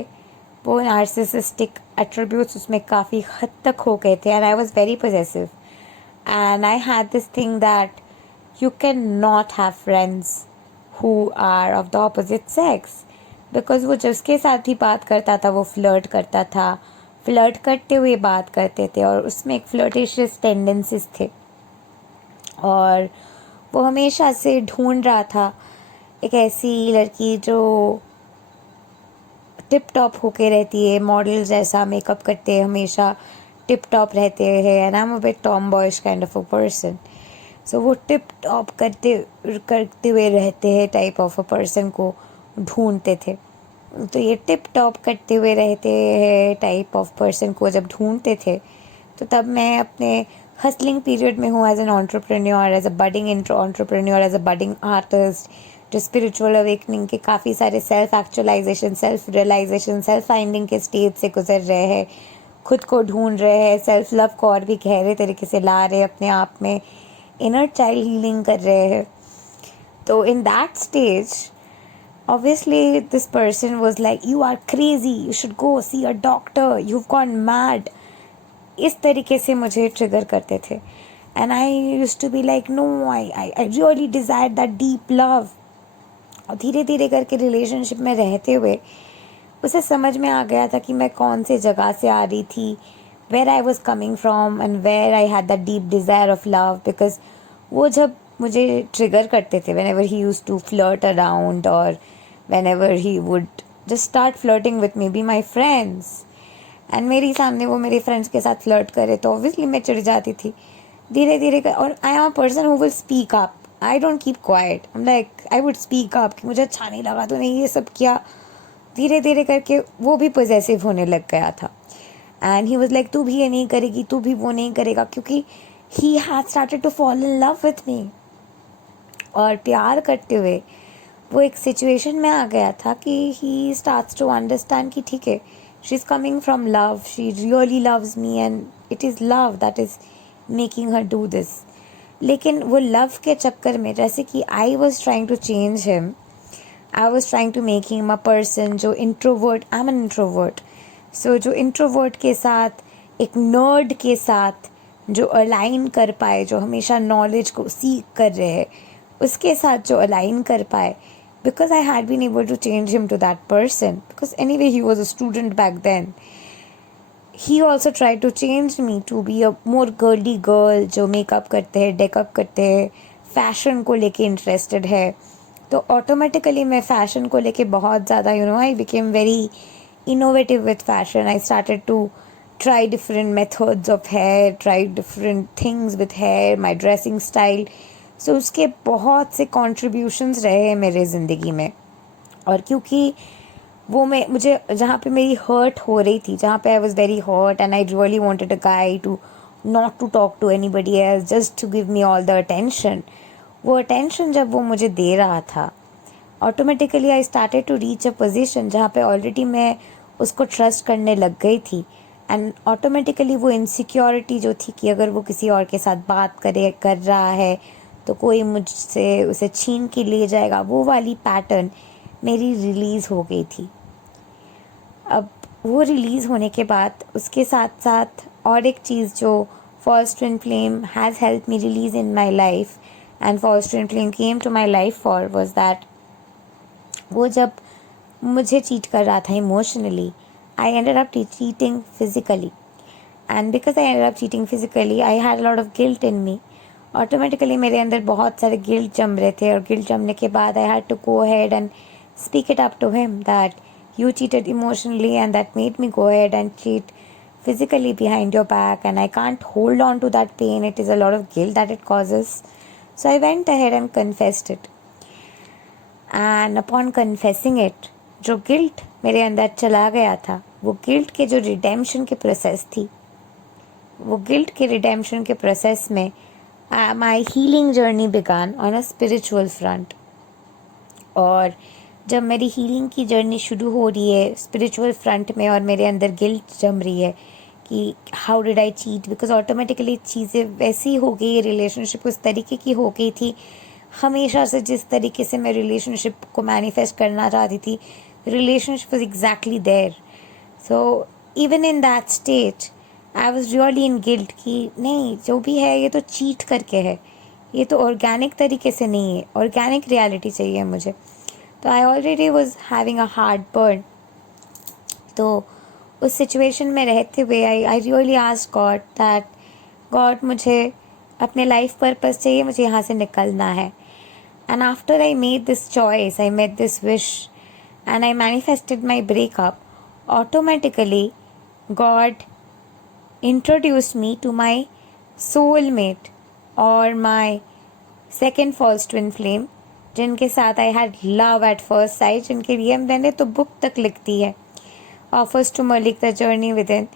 वो narcissistic attributes उसमें काफ़ी हद तक हो गए थे. And I was very possessive. And I had this thing that you cannot have friends who are of the opposite sex, because वो जिसके साथ भी बात करता था वो फ्लर्ट करता था, फ्लर्ट करते हुए बात करते थे और उसमें एक फ्लर्टिशियस टेंडेंसीज थे. और वो हमेशा से ढूंढ रहा था एक ऐसी लड़की जो टिप टॉप होके रहती है, मॉडल जैसा मेकअप करते हैं, हमेशा टिप टॉप रहते हैं. And I am a bit tomboyish kind of a person. So वो टिप टॉप करते हुए रहते हैं टाइप ऑफ अ पर्सन को ढूंढते थे. तो ये टिप टॉप करते हुए रहते हैं टाइप ऑफ पर्सन को जब ढूंढते थे तो तब मैं अपने हसलिंग पीरियड में हूँ as an entrepreneur, as a budding entrepreneur, as a budding artist, जो स्पिरिचुअल अवेकनिंग के काफ़ी सारे self actualisation, self realisation, self finding के स्टेज से गुजर रहे हैं, खुद को ढूंढ रहे हैं, सेल्फ लव को और भी गहरे तरीके से ला रहे हैं, अपने आप में इनर चाइल्ड हीलिंग कर रहे हैं. तो इन that stage obviously this person was like, you are crazy, you should go see a doctor, you've gone mad. इस तरीके से मुझे ट्रिगर करते थे. And I used to be like, no, I really desire that deep love. और धीरे धीरे करके रिलेशनशिप में रहते हुए उसे समझ में आ गया था कि मैं कौन से जगह से आ रही थी, where I was coming from and where I had that deep desire of love. Because वो जब मुझे ट्रिगर करते थे whenever he used to flirt around और whenever he would just start flirting with maybe my friends, and मेरे सामने वो मेरे फ्रेंड्स के साथ फ्लर्ट करे तो ऑब्वियसली मैं चिढ़ जाती थी. धीरे धीरे कर, और आई am a person who will speak up, I don't keep quiet. I am like, I would speak up कि मुझे अच्छा नहीं लगा तो नहीं ये सब किया. धीरे धीरे करके वो भी पॉजेसिव होने लग गया था. एंड ही वॉज लाइक, तू भी ये नहीं करेगी, तू भी वो नहीं करेगा, क्योंकि he had started to fall in love with me. और प्यार करते हुए वो एक सिचुएशन में आ गया था कि ही स्टार्ट्स टू अंडरस्टैंड कि ठीक है, she is coming from love, she really loves me and it is love that is making her do this. लेकिन वो लव के चक्कर में, जैसे कि I was trying to change him, I was trying to make him a person जो introvert, I am an introvert, so जो इंट्रोवर्ट के साथ एक नर्ड के साथ जो अलाइन कर पाए, जो हमेशा नॉलेज को सीख कर रहे हैं, उसके साथ जो अलाइन कर पाए, because I had been able to change him to that person, because anyway he was a student back then. He also try to change me to be a more girly girl, जो मेकअप करते हैं, डेकअप करते हैं, फैशन को लेके इंटरेस्टेड है। तो ऑटोमेटिकली मैं फ़ैशन को लेके बहुत ज़्यादा I became very innovative with fashion. I started to try different methods of hair, try different things with hair, my dressing style. So उसके बहुत से contributions रहे हैं मेरे ज़िंदगी में। और क्योंकि वो मुझे जहाँ पे मेरी हर्ट हो रही थी, जहाँ पे I was very hurt and I really wanted a guy to not to talk to anybody else, just to give me all the attention, वो अटेंशन जब वो मुझे दे रहा था, automatically I started to reach a position जहाँ पे ऑलरेडी मैं उसको ट्रस्ट करने लग गई थी। एंड ऑटोमेटिकली वो इनसिक्योरिटी जो थी कि अगर वो किसी और के साथ बात कर रहा है तो कोई मुझसे उसे छीन के ले जाएगा, वो वाली पैटर्न मेरी रिलीज़ हो गई थी। अब वो रिलीज़ होने के बाद उसके साथ साथ और एक चीज़ जो false twin flame has help me release in my life and false twin flame came to my life for was that, वो जब मुझे चीट कर रहा था emotionally, I ended up cheating physically. And because I ended up cheating physically, I had a lot of guilt in me. Automatically मेरे अंदर बहुत सारे गिल्ट जम रहे थे, और गिल्ट जमने के बाद I had to go ahead and speak it up to him that you cheated emotionally and that made me go ahead and cheat physically behind your back, and I can't hold on to that pain. It is a lot of guilt that it causes. So I went ahead and confessed it. And upon confessing it, जो गिल्ट मेरे अंदर चला गया था, वो गिल्ट के जो रिडेम्पशन की प्रोसेस थी, वो गिल्ट के रिडेम्पशन के प्रोसेस में my healing journey began on a spiritual front. और जब मेरी हीलिंग की जर्नी शुरू हो रही है स्पिरिचुअल फ्रंट में, और मेरे अंदर गिल्ट जम रही है कि how did I cheat, because automatically चीज़ें वैसी हो गई, रिलेशनशिप उस तरीके की हो गई थी, हमेशा से जिस तरीके से मैं रिलेशनशिप को मैनिफेस्ट करना चाहती थी, relationship was exactly there. So even in that stage I was really in guilt कि नहीं, जो भी है ये तो चीट करके है, ये तो ऑर्गेनिक तरीके से नहीं है, ऑर्गेनिक रियलिटी चाहिए मुझे। तो I already was having a hard burn. तो उस सिचुएशन में रहते हुए I really asked God that God, मुझे अपने लाइफ पर्पस चाहिए, मुझे यहाँ से निकलना है। And after I made this choice, I made this wish and I manifested my breakup, automatically God introduced me to my soulmate or my second false twin flame, जिनके साथ I had love at first sight, जिनके लिए मैंने तो बुक तक लिख दी है, ऑफर्स टू मलिक the journey with in.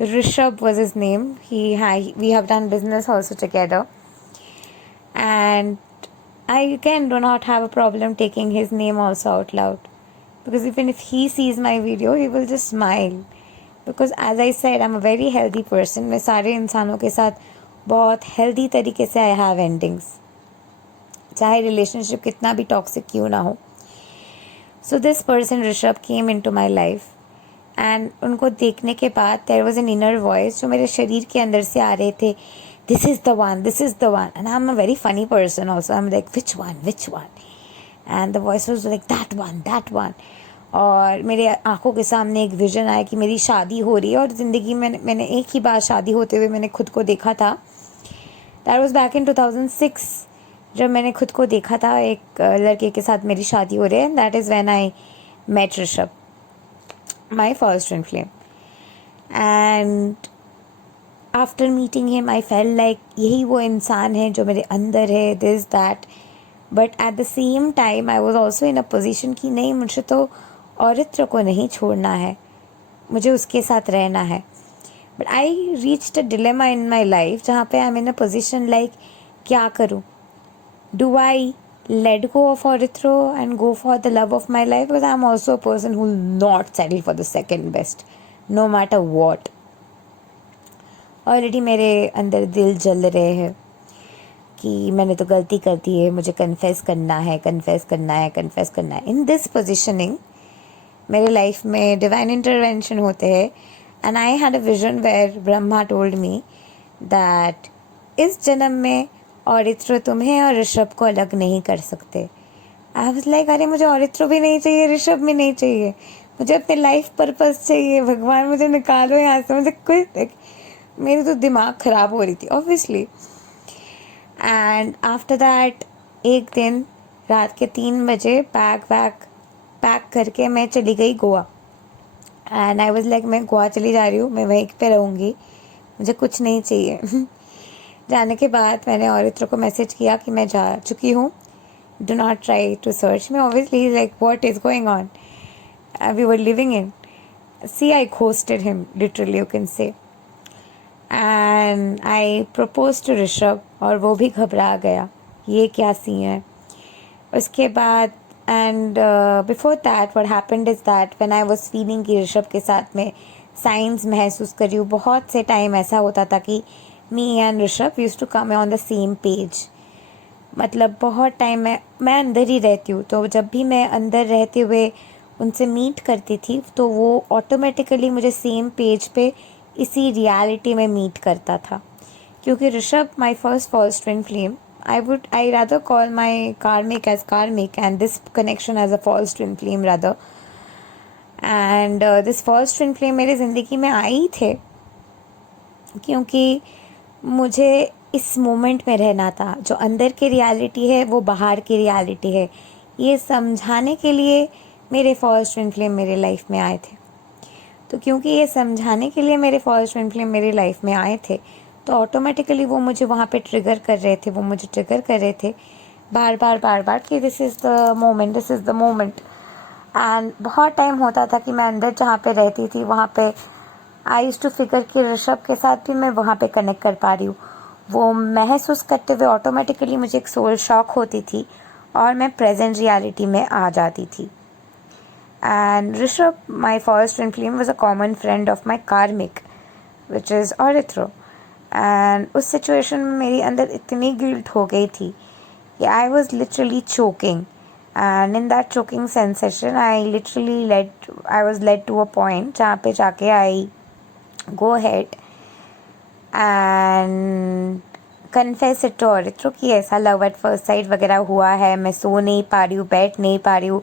Rishabh was his name. We have done business also together, and I again do not have a problem taking his name also out loud, because even if he sees my video, he will just smile. Because as I said, I am a very healthy person. मैं सारे इंसानों के साथ बहुत हेल्दी तरीके से आई हैव एंडिंग्स, चाहे रिलेशनशिप कितना भी टॉक्सिक क्यों ना हो। So this person Rishabh came in to my life, and उनको देखने के बाद there was an inner voice जो मेरे शरीर के अंदर से आ रहे थे, this is the one, this is the one. And I am a very funny person also, I am like which one, which one, and the voice was like that one, that one. और मेरे आंखों के सामने एक विज़न आया कि मेरी शादी हो रही है, और ज़िंदगी में मैंने एक ही बार शादी होते हुए मैंने खुद को देखा था। दैट वाज बैक इन 2006, जब मैंने खुद को देखा था एक लड़के के साथ मेरी शादी हो रही है। That is when I met Rishabh, my first twin flame. And after meeting him I felt like यही वो इंसान है जो मेरे अंदर है, this that. But at the same time I was also in a position कि नहीं, मुझे तो औरत्र को नहीं छोड़ना है, मुझे उसके साथ रहना है। But I reached a dilemma in my life जहाँ पे I am in a position like क्या करूँ, do I let go of Orithro and go for the love of my life, because I am also a person who not settle for the second best no matter what. Already मेरे अंदर दिल जल रहे हैं कि मैंने तो गलती कर दी है, मुझे कन्फेस करना है, कन्फेस करना है, कन्फेस करना है। इन दिस पोजिशनिंग मेरे लाइफ में डिवाइन इंटरवेंशन होते हैं, and I had a vision where Brahma told me that इस जन्म में औरित्र तुम्हें और ऋषभ को अलग नहीं कर सकते। आई वाज लाइक अरे मुझे औरित्र भी नहीं चाहिए, ऋषभ भी नहीं चाहिए, मुझे अपने लाइफ पर्पस चाहिए, भगवान मुझे निकालो यहाँ से, मुझे कुछ, मेरी तो दिमाग ख़राब हो रही थी ऑब्वियसली। एंड आफ्टर दैट एक दिन रात के 3 बजे पैक करके मैं चली गई Goa. And I was like, मैं गोवा चली जा रही हूँ, मैं वहीं पे रहूँगी, मुझे कुछ नहीं चाहिए। जाने के बाद मैंने औरित्र को मैसेज किया कि मैं जा चुकी हूँ, do not try to search me. Obviously like what is going on, we were living in, see I ghosted him literally, you can say. And I propose to Rishabh, और वो भी घबरा गया, ये क्या सीन है। उसके बाद and before that what happened is that when I was feeling कि ऋषभ के साथ में साइंस महसूस कर रही हूँ, बहुत से टाइम ऐसा होता था कि me and Rishabh used to come on the same page. मतलब बहुत टाइम मैं अंदर ही रहती हूँ, तो जब भी मैं अंदर रहते हुए उनसे मीट करती थी तो वो ऑटोमेटिकली मुझे सेम पेज पे इसी रियलिटी में मीट करता था। क्योंकि Rishabh my first false twin flame, I rather call my karmic as karmic and this connection as a false twin flame rather. And this false twin flame मेरी ज़िंदगी में आई थे क्योंकि मुझे इस मोमेंट में रहना था। जो अंदर की रियलिटी है वो बाहर की रियलिटी है, ये समझाने के लिए मेरे फॉल्स ट्विन फ्लेम मेरे लाइफ में आए थे। तो क्योंकि ये समझाने के लिए मेरे फॉल्स ट्विन फ्लेम मेरी लाइफ में आए थे, तो ऑटोमेटिकली वो मुझे वहाँ पे ट्रिगर कर रहे थे, वो मुझे ट्रिगर कर रहे थे बार बार कि this is the moment, this is the moment. And बहुत टाइम होता था कि मैं अंदर जहाँ पे रहती थी वहाँ पे आई यूज्ड टू फिगर कि ऋषभ के साथ भी मैं वहाँ पे कनेक्ट कर पा रही हूँ। वो महसूस करते हुए ऑटोमेटिकली मुझे एक सोल शॉक होती थी और मैं प्रेजेंट रियलिटी में आ जाती थी। And Rishabh, my first twin flame, was a common friend of my karmic, which is Orithro. And उस सिचुएशन में मेरी अंदर इतनी गिल्ट हो गई थी कि I was literally choking, and in that choking sensation I was led to a point जहाँ पे जाके I go ahead and confess it to Orithro कि ऐसा लव एट फर्स्ट साइट वगैरह हुआ है, मैं सो नहीं पा रही हूँ, बैठ नहीं पा रही हूँ,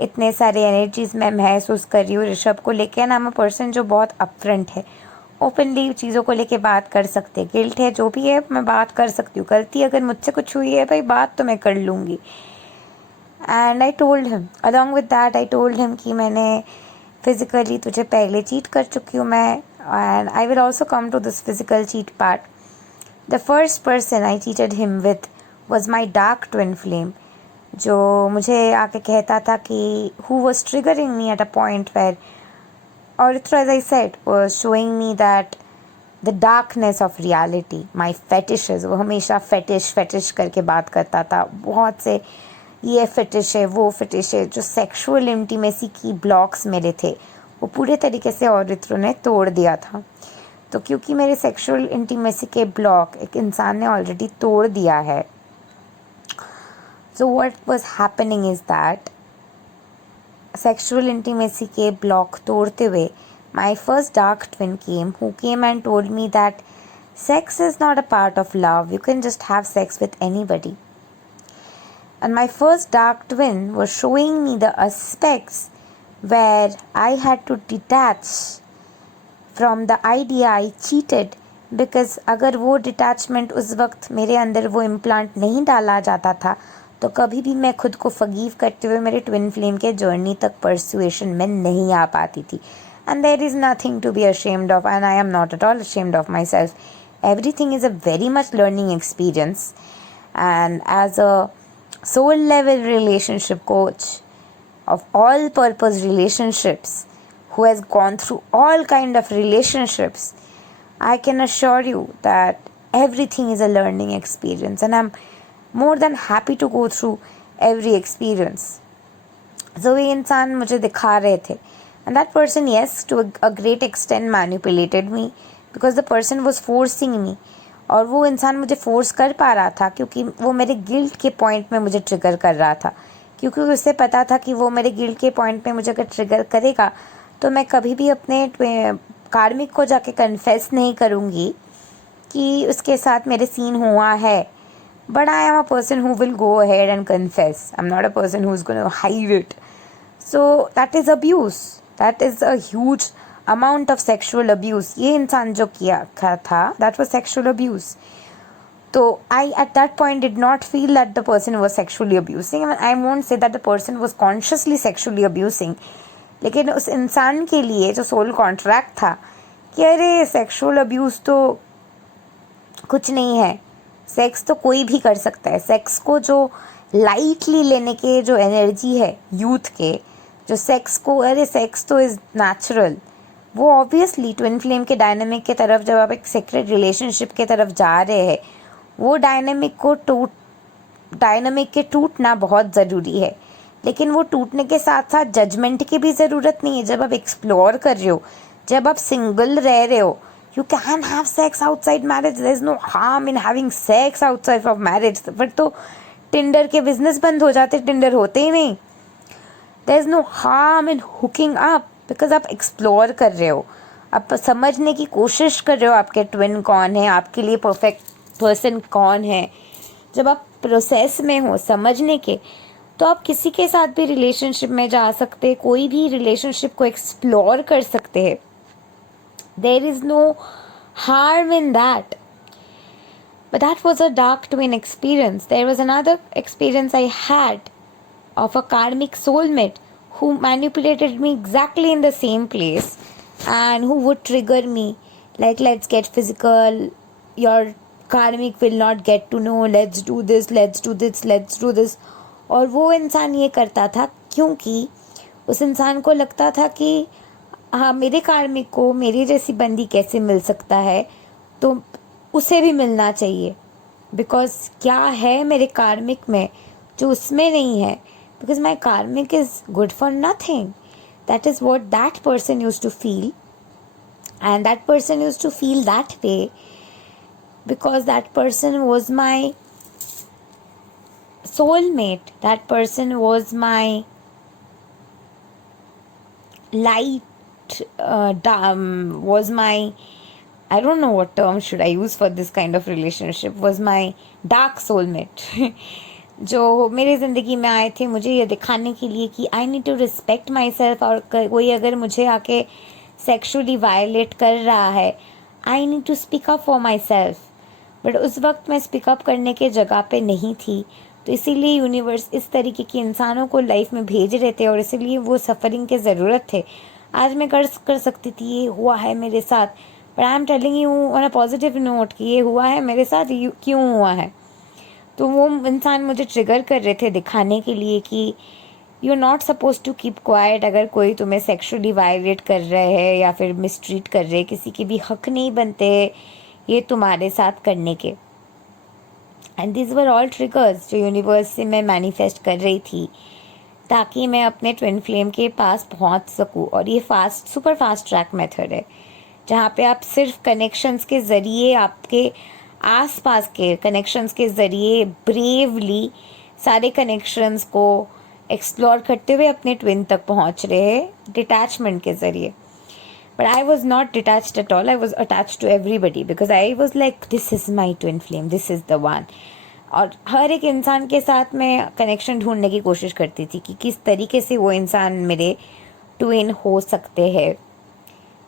इतने सारे एनर्जीज मैं महसूस कर रही हूँ ऋषभ को लेके। And I am a person जो बहुत अपफ्रंट है, ओपनली चीज़ों को लेके बात कर सकते, गिल्ट है जो भी है मैं बात कर सकती हूँ, गलती अगर मुझसे कुछ हुई है भाई बात तो मैं कर लूँगी। And I told him, along with that I told him कि मैंने फिज़िकली तुझे पहले चीट कर चुकी हूँ मैं, and I will also come to this physical cheat part. The first person I cheated him with was my dark twin flame, जो मुझे आके कहता था कि who was triggering me at a point where Orithra, as I said, was showing me that the darkness of reality, my fetishes। वो हमेशा फेटिश करके बात करता था, बहुत से ये फेटिश है वो फेटिश है, जो सेक्सुअल इंटीमेसी की ब्लॉक्स मेरे थे वो पूरे तरीके से औरित्र ने तोड़ दिया था। तो क्योंकि मेरे सेक्सुअल इंटीमेसी के ब्लॉक एक इंसान ने ऑलरेडी तोड़ दिया है, so what was happening is that sexual intimacy के block तोड़ते हुए my first dark twin came, who came and told me that sex is not a part of love, you can just have sex with anybody. And my first dark twin was showing me the aspects where I had to detach from the idea I cheated, because अगर वो डिटैचमेंट उस वक्त मेरे अंदर वो इम्प्लांट नहीं डाला जाता था तो कभी भी मैं खुद को फगीव करते हुए मेरे ट्विन फ्लेम के जर्नी तक परसुएशन में नहीं आ पाती थी। And there is nothing to be ashamed of, and I am not at all ashamed of my self. Everything is a very much learning experience, and as a soul level relationship coach of all purpose relationships, who has gone through all kind of relationships, I can assure you that everything is a learning experience, and I'm more than happy to go through every experience. So ये इंसान मुझे दिखा रहे थे, and that person, yes, to a great extent manipulated me because the person was forcing me, और वो इंसान मुझे फोर्स कर पा रहा था क्योंकि वो मेरे गिल्ट के पॉइंट में मुझे ट्रिगर कर रहा था, क्योंकि उसे पता था कि वो मेरे गिल्ट के पॉइंट में मुझे अगर ट्रिगर करेगा तो मैं कभी भी अपने कार्मिक को जाके कन्फेस नहीं करूँगी कि उसके साथ मेरे सीन हुआ है। But I am a person who will go ahead and confess, I am not a person who is gonna hide it, so that is abuse. That is a huge amount of sexual abuse. ये इंसान जो किया था, दैट वाज सेक्शुअल अब्यूज़. तो आई at that point did not feel that the person was sexually abusing. I won't say that the person was consciously sexually abusing. लेकिन उस इंसान के लिए जो सोल कॉन्ट्रैक्ट था कि अरे सेक्सुअल अब्यूज़ तो कुछ नहीं है, सेक्स तो कोई भी कर सकता है. सेक्स को जो लाइटली लेने के जो एनर्जी है यूथ के, जो सेक्स को अरे सेक्स तो इज़ नेचुरल, वो ऑब्वियसली ट्विन फ्लेम के डायनामिक के तरफ जब आप एक सीक्रेट रिलेशनशिप के तरफ जा रहे हैं, वो डायनामिक के टूटना बहुत ज़रूरी है. लेकिन वो टूटने के साथ साथ जजमेंट की भी ज़रूरत नहीं है. जब आप एक्सप्लोर कर रहे हो, जब आप सिंगल रह रहे हो, you can have sex outside marriage. There is no harm in having sex outside of marriage. But तो टिंडर के बिजनेस बंद हो जाते, टिंडर होते ही नहीं. There is no harm in hooking up because आप एक्सप्लोर कर रहे हो, आप समझने की कोशिश कर रहे हो आपके ट्विन कौन है, आपके लिए परफेक्ट पर्सन कौन है. जब आप प्रोसेस में हो समझने के, तो आप किसी के साथ भी रिलेशनशिप में जा सकते, कोई भी रिलेशनशिप को एक्सप्लोर कर सकते हैं. There is no harm in that. But that was a dark twin experience. There was another experience I had of a karmic soulmate who manipulated me exactly in the same place and who would trigger me like, let's get physical, your karmic will not get to know, let's do this, let's do this, let's do this. और वो इंसान ये करता था क्योंकि उस इंसान को लगता था कि हाँ, मेरे कार्मिक को मेरी जैसी बंदी कैसे मिल सकता है, तो उसे भी मिलना चाहिए. बिकॉज क्या है मेरे कार्मिक में जो उसमें नहीं है, because my karmic is good for nothing. That is what that person used to feel, and that person used to feel that way because that person was my soulmate. That person was my light, was my, I don't know what term should I use for this kind of relationship, was my dark soulmate. जो मेरे ज़िंदगी में आए थे मुझे ये दिखाने के लिए कि I need to respect my self, और कोई अगर मुझे आके सेक्शुअली वायलेट कर रहा है, I need to speak up for my self. But उस वक्त मैं स्पीक अप करने के जगह पे नहीं थी, तो इसीलिए यूनिवर्स इस तरीके के इंसानों को लाइफ में भेज रहे थे, और इसीलिए वो सफ़रिंग के ज़रूरत थे. आज मैं कर सकती थी ये हुआ है मेरे साथ, but I am telling you on a positive note कि ये हुआ है मेरे साथ, क्यों हुआ है. तो वो इंसान मुझे ट्रिगर कर रहे थे दिखाने के लिए कि you are not suppose to keep quiet. अगर कोई तुम्हें सेक्शुअली वायलेट कर रहे है या फिर मिसट्रीट कर रहे, किसी के भी हक नहीं बनते ये तुम्हारे साथ करने के. And this were all triggers जो यूनिवर्स से मैं मैनिफेस्ट कर रही थी ताकि मैं अपने ट्विन फ्लेम के पास पहुंच सकूं. और ये सुपर फास्ट ट्रैक मेथड है जहाँ पे आप सिर्फ कनेक्शंस के ज़रिए, आपके आसपास के कनेक्शंस के ज़रिए ब्रेवली सारे कनेक्शंस को एक्सप्लोर करते हुए अपने ट्विन तक पहुंच रहे हैं डिटैचमेंट के ज़रिए. But I was not detached at all. I was attached to everybody because I was like this is my twin flame, this is the one. और हर एक इंसान के साथ मैं कनेक्शन ढूंढने की कोशिश करती थी कि किस तरीके से वो इंसान मेरे ट्विन हो सकते हैं.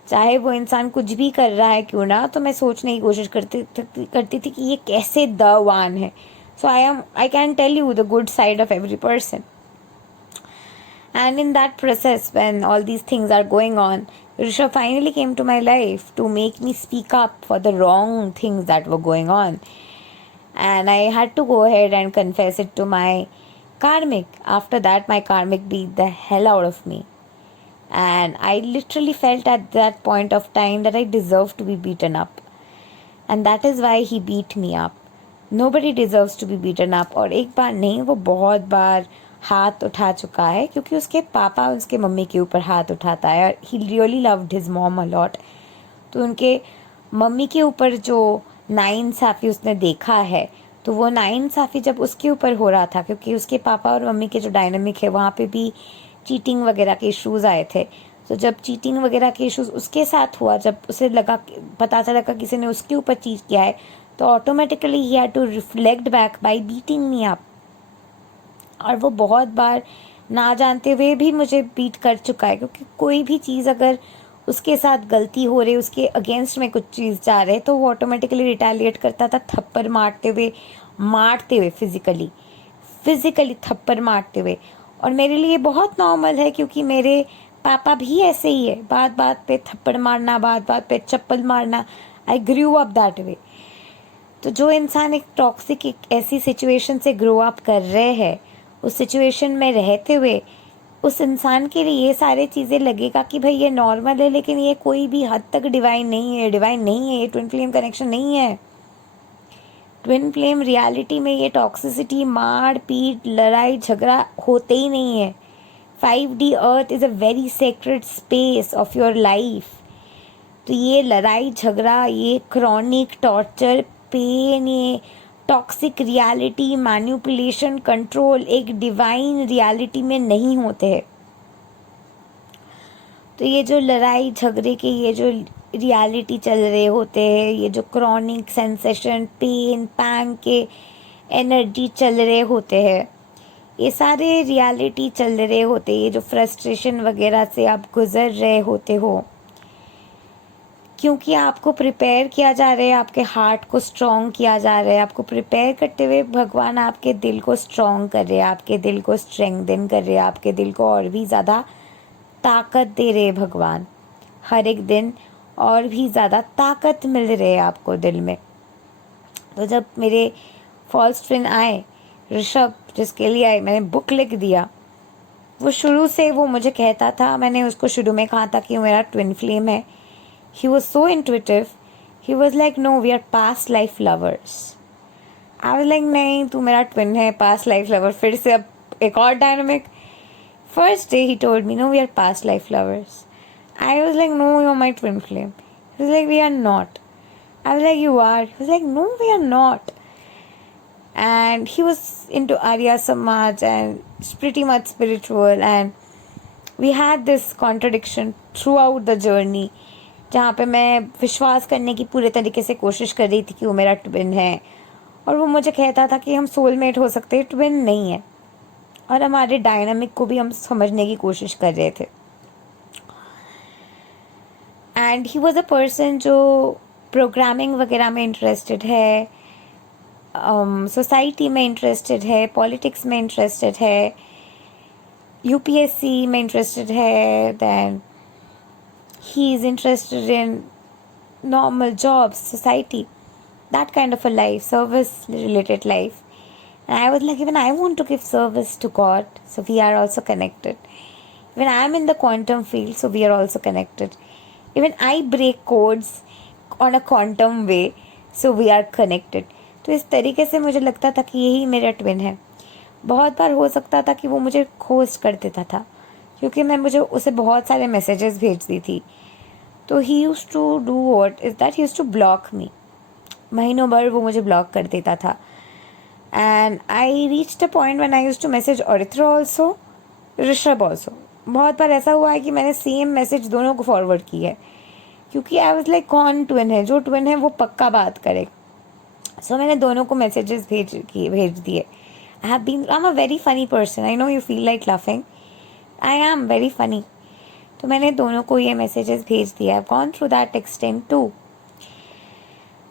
चाहे वो इंसान कुछ भी कर रहा है क्यों ना, तो मैं सोचने की कोशिश करती थी कि ये कैसे द वन है. So I can tell you the good side of every person. And in that process when all these things are going on, Rishabh finally came to my life to make me speak up for the wrong things that were going on. And I had to go ahead and confess it to my karmic. After that, my karmic beat the hell out of me. And I literally felt at that point of time that I deserved to be beaten up. And that is why he beat me up. Nobody deserves to be beaten up. और एक बार नहीं, वो बहुत बार हाथ उठा चुका है क्योंकि उसके पापा उसके मम्मी के ऊपर हाथ उठाता है. और he really loved his mom a lot. तो उनके मम्मी के ऊपर जो नाइंसाफ़ी उसने देखा है, तो वो नाइंसाफ़ी जब उसके ऊपर हो रहा था, क्योंकि उसके पापा और मम्मी के जो डायनामिक है वहाँ पे भी चीटिंग वगैरह के इश्यूज़ आए थे. तो जब चीटिंग वगैरह के इश्यूज़ उसके साथ हुआ, जब उसे पता चला कि किसी ने उसके ऊपर चीट किया है, तो ऑटोमेटिकली ही had to reflect back by beating me up. और वो बहुत बार ना जानते हुए भी मुझे बीट कर चुका है, क्योंकि कोई भी चीज़ अगर उसके साथ गलती हो रही, उसके अगेंस्ट में कुछ चीज़ जा रहे, तो वो ऑटोमेटिकली रिटेलिएट करता था, थप्पड़ मारते हुए फिजिकली थप्पड़ मारते हुए। और मेरे लिए बहुत नॉर्मल है, क्योंकि मेरे पापा भी ऐसे ही है, बात बात पे थप्पड़ मारना, बात बात पे चप्पल मारना। आई ग्रू अप दैट वे। तो जो इंसान एक टॉक्सिक एक ऐसी सिचुएशन से ग्रो अप कर रहे हैं, उस सिचुएशन में रहते हुए, उस इंसान के लिए ये सारी चीज़ें लगेगा कि भाई ये नॉर्मल है, लेकिन ये कोई भी हद तक डिवाइन नहीं है, ये ट्विन फ्लेम कनेक्शन नहीं है। ट्विन फ्लेम रियलिटी में ये टॉक्सिसिटी, मार पीट, लड़ाई झगड़ा होते ही नहीं है। 5D earth is a very sacred space of your life. तो ये लड़ाई झगड़ा, ये क्रॉनिक टॉर्चर, पेन, ये टॉक्सिक रियलिटी, मैनिपुलेशन, कंट्रोल एक डिवाइन रियलिटी में नहीं होते हैं। तो ये जो लड़ाई झगड़े के ये जो रियलिटी चल रहे होते हैं, ये जो क्रॉनिक सेंसेशन, पेन, पैंग के एनर्जी चल रहे होते हैं, ये सारे रियलिटी चल रहे होते हैं, ये जो फ्रस्ट्रेशन वगैरह से आप गुजर रहे होते हो, क्योंकि आपको प्रिपेयर किया जा रहा है, आपके हार्ट को स्ट्रॉन्ग किया जा रहा है। आपको प्रिपेयर करते हुए भगवान आपके दिल को स्ट्रॉन्ग कर रहे हैं, आपके दिल को स्ट्रेंथन कर रहे हैं, आपके दिल को और भी ज़्यादा ताकत दे रहे भगवान। हर एक दिन और भी ज़्यादा ताकत मिल रही है आपको दिल में। तो जब मेरे फॉल्स ट्विन आए, ऋषभ जिसके लिए आए, मैंने बुक लिख दिया। वो शुरू से वो मुझे कहता था, मैंने उसको शुरू में कहा था कि वो मेरा ट्विन फ्लेम है। He was so intuitive. He was like, no, we are past life lovers. I was like, नहीं, तू मेरा twin है, past life lover. फिर से अब एक और dynamic. First day he told me, no, we are past life lovers. I was like, no, you're my twin flame. He was like, we are not. I was like, you are. He was like, no, we are not. And he was into Arya Samaj and pretty much spiritual, and we had this contradiction throughout the journey, जहाँ पे मैं विश्वास करने की पूरे तरीके से कोशिश कर रही थी कि वो मेरा ट्विन है, और वो मुझे कहता था कि हम सोलमेट हो सकते हैं, ट्विन नहीं है। और हमारे डायनामिक को भी हम समझने की कोशिश कर रहे थे। And he was a person जो प्रोग्रामिंग वगैरह में इंटरेस्टेड है, सोसाइटी में इंटरेस्टेड है, पॉलिटिक्स में इंटरेस्टेड है, यूपीएससी में इंटरेस्टेड है, then he is interested in normal jobs, society, that kind of a life, service related life. And I was like, even I want to give service to God, so we are also connected. Even I am in the quantum field, so we are also connected. Even I break codes on a quantum way, so we are connected. तो इस तरीके से मुझे लगता था कि यही मेरा ट्विन है। बहुत बार हो सकता था कि वो मुझे खोज कर देता था, क्योंकि मैं मुझे उसे बहुत सारे मैसेजेस भेजती थी। तो he used to do what is that, he used to block me. महीनों भर वो मुझे ब्लॉक कर देता था। And I reached a point when I use to message Orithro also, Rishabh also. बहुत बार ऐसा हुआ है कि मैंने सेम मैसेज दोनों को फॉरवर्ड की है, क्योंकि आई वाज लाइक, कौन ट्विन है? जो ट्विन है वो पक्का बात करे। सो मैंने दोनों को मैसेजेस भेज दिए। I am a very funny person, I know you feel like laughing, I am very funny. तो मैंने दोनों को ये मैसेजेस भेज दिया। I gone through that extent too.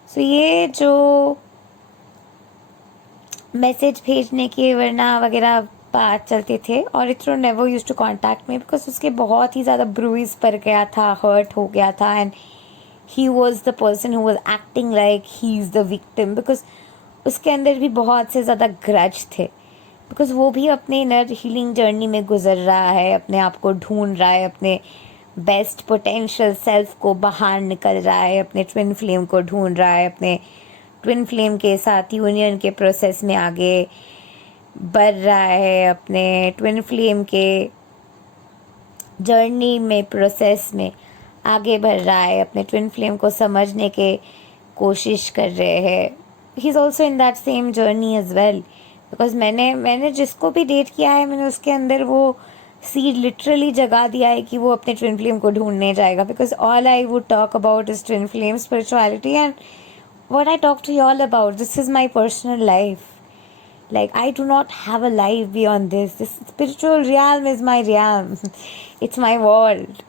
So ये जो मैसेज भेजने के वरना वगैरह बात चलते थे, और Orithro never used to contact me because उसके बहुत ही ज़्यादा ब्रूइज पड़ गया था, हर्ट हो गया था, and he was the person who was acting like he is the victim, because उसके अंदर भी बहुत से ज़्यादा ग्रज थे, बिकॉज वो भी अपने इनर हीलिंग जर्नी में गुजर रहा है, अपने आप को ढूंढ रहा है, अपने बेस्ट पोटेंशियल सेल्फ को बाहर निकल रहा है, अपने ट्विन फ्लेम को ढूंढ रहा है, अपने ट्विन फ्लेम के साथ यूनियन के प्रोसेस में आगे बढ़ रहा है, अपने ट्विन फ्लेम के जर्नी में प्रोसेस में आगे बढ़ रहा है, अपने ट्विन फ्लेम को समझने के कोशिश कर रहे हैं। He is also in that same journey as well, because मैंने जिसको भी डेट किया है, मैंने उसके अंदर वो सीड लिटरली जगा दिया है कि वो अपने ट्विन फ्लेम को ढूंढने जाएगा, because all I would talk about is twin flame, spirituality, and what I talk to you all about, this is my personal life. Like, I do not have a life beyond this. This spiritual realm is my realm. It's my world.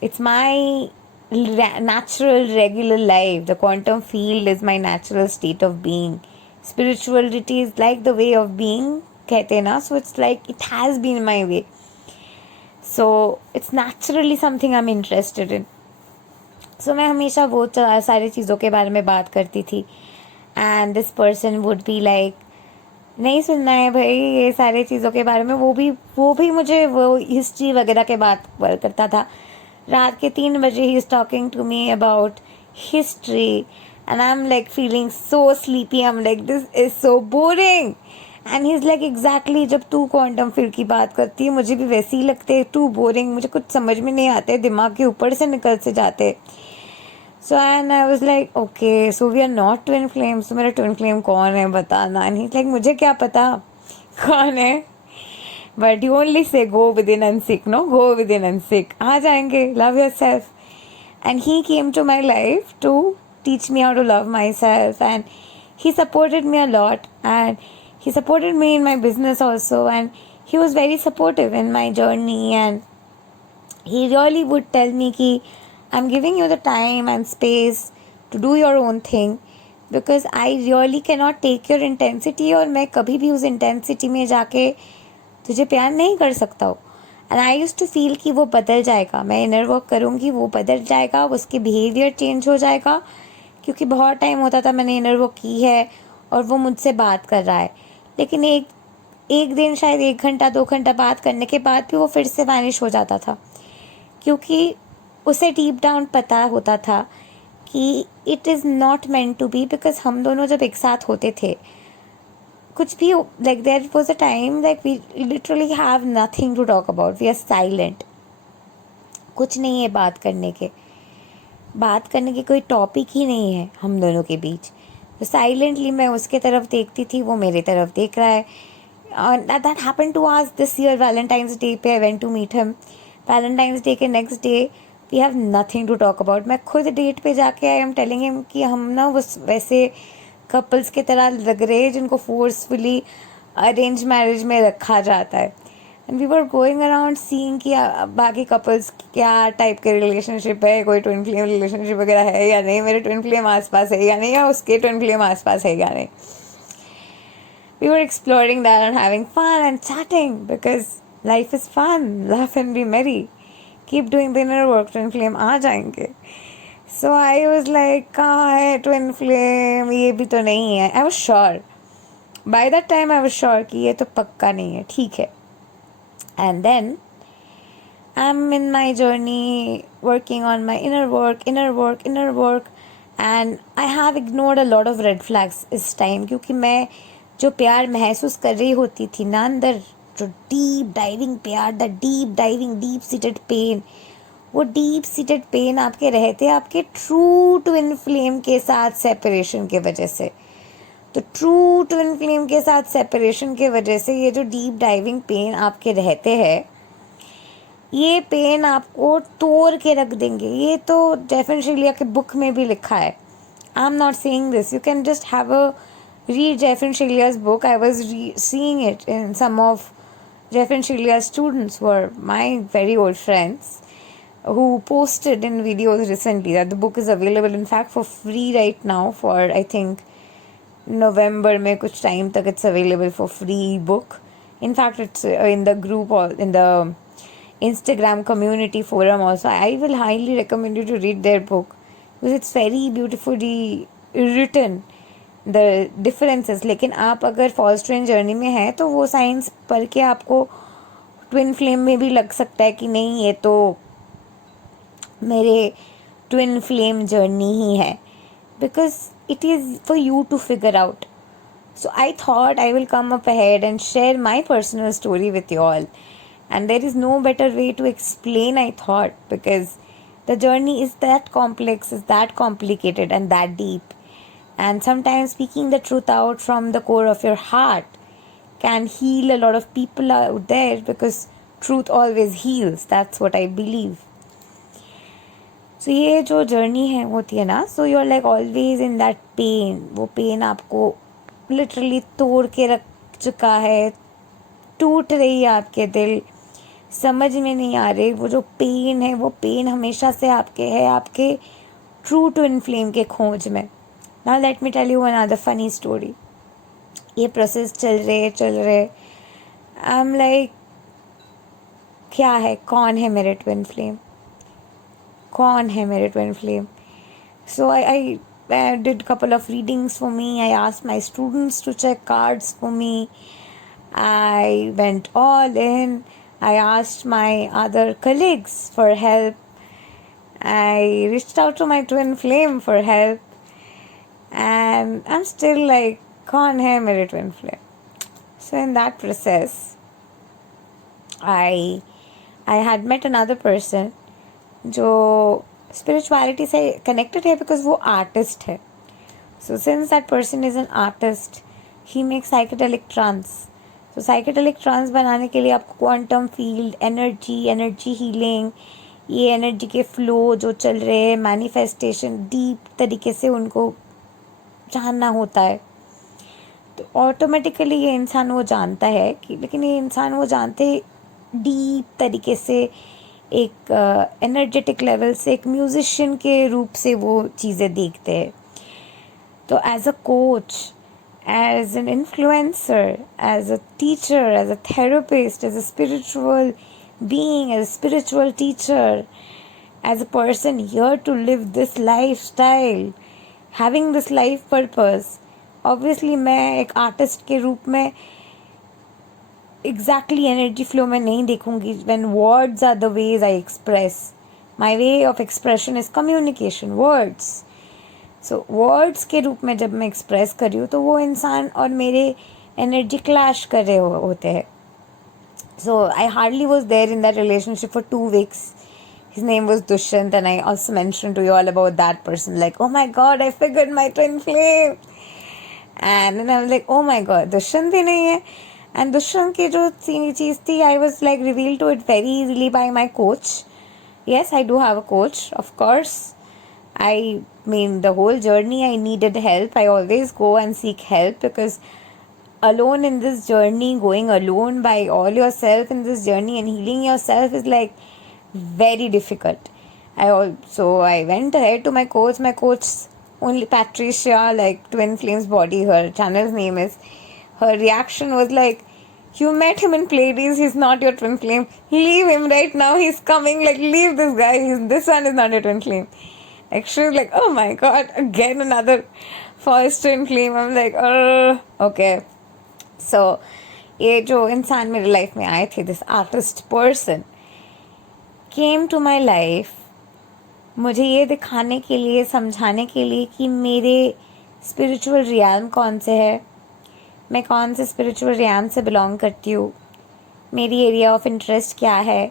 It's my natural, regular life. The quantum field is my natural state of being. Spirituality is like the way of being, कहते हैं ना. So it's like it has been my way. So it's naturally something I'm interested in. So मैं हमेशा वो सारी चीज़ों के बारे में बात करती थी. And this person would be like, नहीं सुनना है भाई ये सारी चीज़ों के बारे में. वो भी मुझे वो हिस्ट्री वगैरह के बात करता था. रात के 3 बजे he is talking to me about history and I am like feeling so sleepy. I am like this is so boring. And he is like exactly, जब तू क्वांटम फील्ड की बात करती है मुझे भी वैसे ही लगते है. टू बोरिंग, मुझे कुछ समझ में नहीं आते, दिमाग के ऊपर से निकल से जाते. So and I was like okay, so we are not twin flames. तो मेरा ट्विन फ्लेम कौन है बताना. एंड ही लाइक मुझे क्या पता कौन है, but you only say go within and seek. No, go within and seek. आ जाएंगे. Love yourself. And he came to my life to teach me how to love myself, and he supported me a lot, and he supported me in my business also, and he was very supportive in my journey, and he really would tell me ki I'm giving you the time and space to do your own thing because I really cannot take your intensity, और मैं कभी भी उस intensity में जाके तुझे प्यार नहीं कर सकता हूँ. And I use to feel कि वो बदल जाएगा, मैं इनर वर्क करूँगी वो बदल जाएगा, उसके बिहेवियर चेंज हो जाएगा. क्योंकि बहुत टाइम होता था मैंने इनर वर्क की है और वो मुझसे बात कर रहा है, लेकिन एक दिन शायद 1 घंटा 2 घंटा बात करने के बाद भी वो फिर से वैनिश हो जाता था. क्योंकि उसे डीप डाउन पता होता था कि it is not meant to be. Because हम दोनों जब एक साथ होते थे कुछ भी like there was a time like we literally have nothing to talk about. We are silent. कुछ नहीं है बात करने की कोई टॉपिक ही नहीं है हम दोनों के बीच. तो साइलेंटली मैं उसके तरफ देखती थी, वो मेरे तरफ देख रहा है. That happened to us this year. Valentine's Day I went to meet him. Valentine's Day next day we have nothing to talk about. मैं खुद डेट पे जाके आई एम टेलिंग हिम कि हम ना वो वैसे कपल्स की तरह लग रहे हैं जिनको फोर्सफुली अरेंज मैरिज में रखा जाता है. And we were going around seeing कि बाकी कपल्स क्या टाइप के रिलेशनशिप है, कोई ट्विन फ्लेम रिलेशनशिप वगैरह है या नहीं, मेरे ट्विन फ्लेम आसपास है या नहीं, या उसके ट्विन फ्लेम आसपास है या नहीं. We were exploring that and having fun and chatting because life is fun. Laugh and be merry. Keep doing the inner work. Twin flame आ जाएंगे. So I was like, कहाँ है twin flame? ये भी तो नहीं है. I was sure. By that time I was sure कि ये तो पक्का नहीं है. ठीक है. And then I'm in my journey working on my inner work, and I have ignored a lot of red flags इस टाइम. क्योंकि मैं जो प्यार महसूस कर रही होती थी ना अंदर, जो डीप डाइविंग प्यार, the deep diving deep seated pain, वो डीप सीटेड पेन आपके रहते आपके ट्रू ट्विन फ्लेम के साथ सेपरेशन के वजह से. तो ट्रू ट्विन फ्लेम के साथ सेपरेशन के वजह से ये जो डीप डाइविंग पेन आपके रहते हैं, ये पेन आपको तोड़ के रख देंगे. ये तो जेफन शिलिया के बुक में भी लिखा है. आई am not saying this. You can just have a read Jeffen Shilia's book. I was seeing it in some of Jeffen Shilia's students were my very old friends who posted in videos recently that the book is available in fact for free right now for I think November में कुछ time तक it's available for free book. In fact it's in the group or in the Instagram community forum also. I will highly recommend you to read their book because it's very beautifully written. The differences. लेकिन आप अगर फॉल्स ट्विन जर्नी में है तो वो साइंस पढ़ के आपको ट्विन फ्लेम में भी लग सकता है कि नहीं ये तो मेरे ट्विन फ्लेम जर्नी ही है. Because it is for you to figure out. So I thought I will come up ahead and share my personal story with you all. And there is no better way to explain I thought because the journey is that complex, is that complicated and that deep. And sometimes speaking the truth out from the core of your heart can heal a lot of people out there because truth always heals. That's what I believe. So ये जो journey है होती है ना, so you're like always in that pain. वो pain आपको literally तोड़ के चुका है, टूट रही है आपके दिल, समझ में नहीं आ रही, वो जो पेन है वो पेन हमेशा से आपके है, आपके ट्रू ट्विन फ्लेम के खोज में. Now let me tell you another funny story. ये प्रोसेस चल रहे आई एम लाइक क्या है, कौन है मेरे ट्विन फ्लेम, कौन है मेरे twin flame. So I did couple of readings for me. I asked my students to check cards for me. I went all in. I asked my other colleagues for help. I reached out to my twin flame for help. And I'm still like, kaun hai mere twin flame? So in that process, I had met another person जो स्पिरिचुअलिटी से कनेक्टेड है बिकॉज वो आर्टिस्ट है. So since that person is an artist, he make psychedelic trance. So psychedelic trance बनाने के लिए आपको क्वांटम फील्ड, एनर्जी हीलिंग, ये एनर्जी के फ्लो जो चल रहे हैं, मैनिफेस्टेशन, डीप तरीके से उनको जानना होता है. तो ऑटोमेटिकली ये इंसान वो जानता है कि, लेकिन ये इंसान वो जानते डीप तरीके से, एक एनर्जेटिक लेवल से, एक म्यूजिशियन के रूप से वो चीज़ें देखते हैं. तो as a coach, as an influencer, as a teacher, as a therapist, as a spiritual being, as a spiritual teacher, as a person here to live this life style, having this life purpose, obviously मैं एक आर्टिस्ट के रूप में एग्जैक्टली एनर्जी फ्लो में नहीं देखूंगी. When words are the ways I express, my way of expression is communication, words. So words के रूप में जब मैं एक्सप्रेस कर रही हूँ तो वो इंसान और मेरे एनर्जी क्लैश कर रहे होते हैं. So I hardly was there in that relationship for 2 weeks. His name was Dushyant, and I also mentioned to you all about that person. Like, oh my God, I figured my twin flame. And then I was like, oh my God, Dushyant ही नहीं है. And Dushyant की जो चीज़ थी, I was like revealed to it very easily by my coach. Yes, I do have a coach, of course. I mean, the whole journey I needed help. I always go and seek help because alone in this journey, going alone by all yourself in this journey and healing yourself is like very difficult. I went ahead to my coach. My coach, only Patricia, like Twin Flames Body, her channel's name is. Her reaction was like, you met him in Pleiades, he's not your twin flame. Leave him right now, he's coming. Like, leave this guy, this one is not your twin flame. Like, she was like, oh my God, again another false twin flame. I'm like, okay. So, ये जो इंसान मेरे लाइफ में आए थे, this artist person came to my life मुझे ये दिखाने के लिए, समझाने के लिए कि मेरे स्पिरिचुअल रियल्म कौन से है, मैं कौन से स्पिरिचुअल रियल्म से बिलोंग करती हूँ, मेरी एरिया ऑफ इंटरेस्ट क्या है,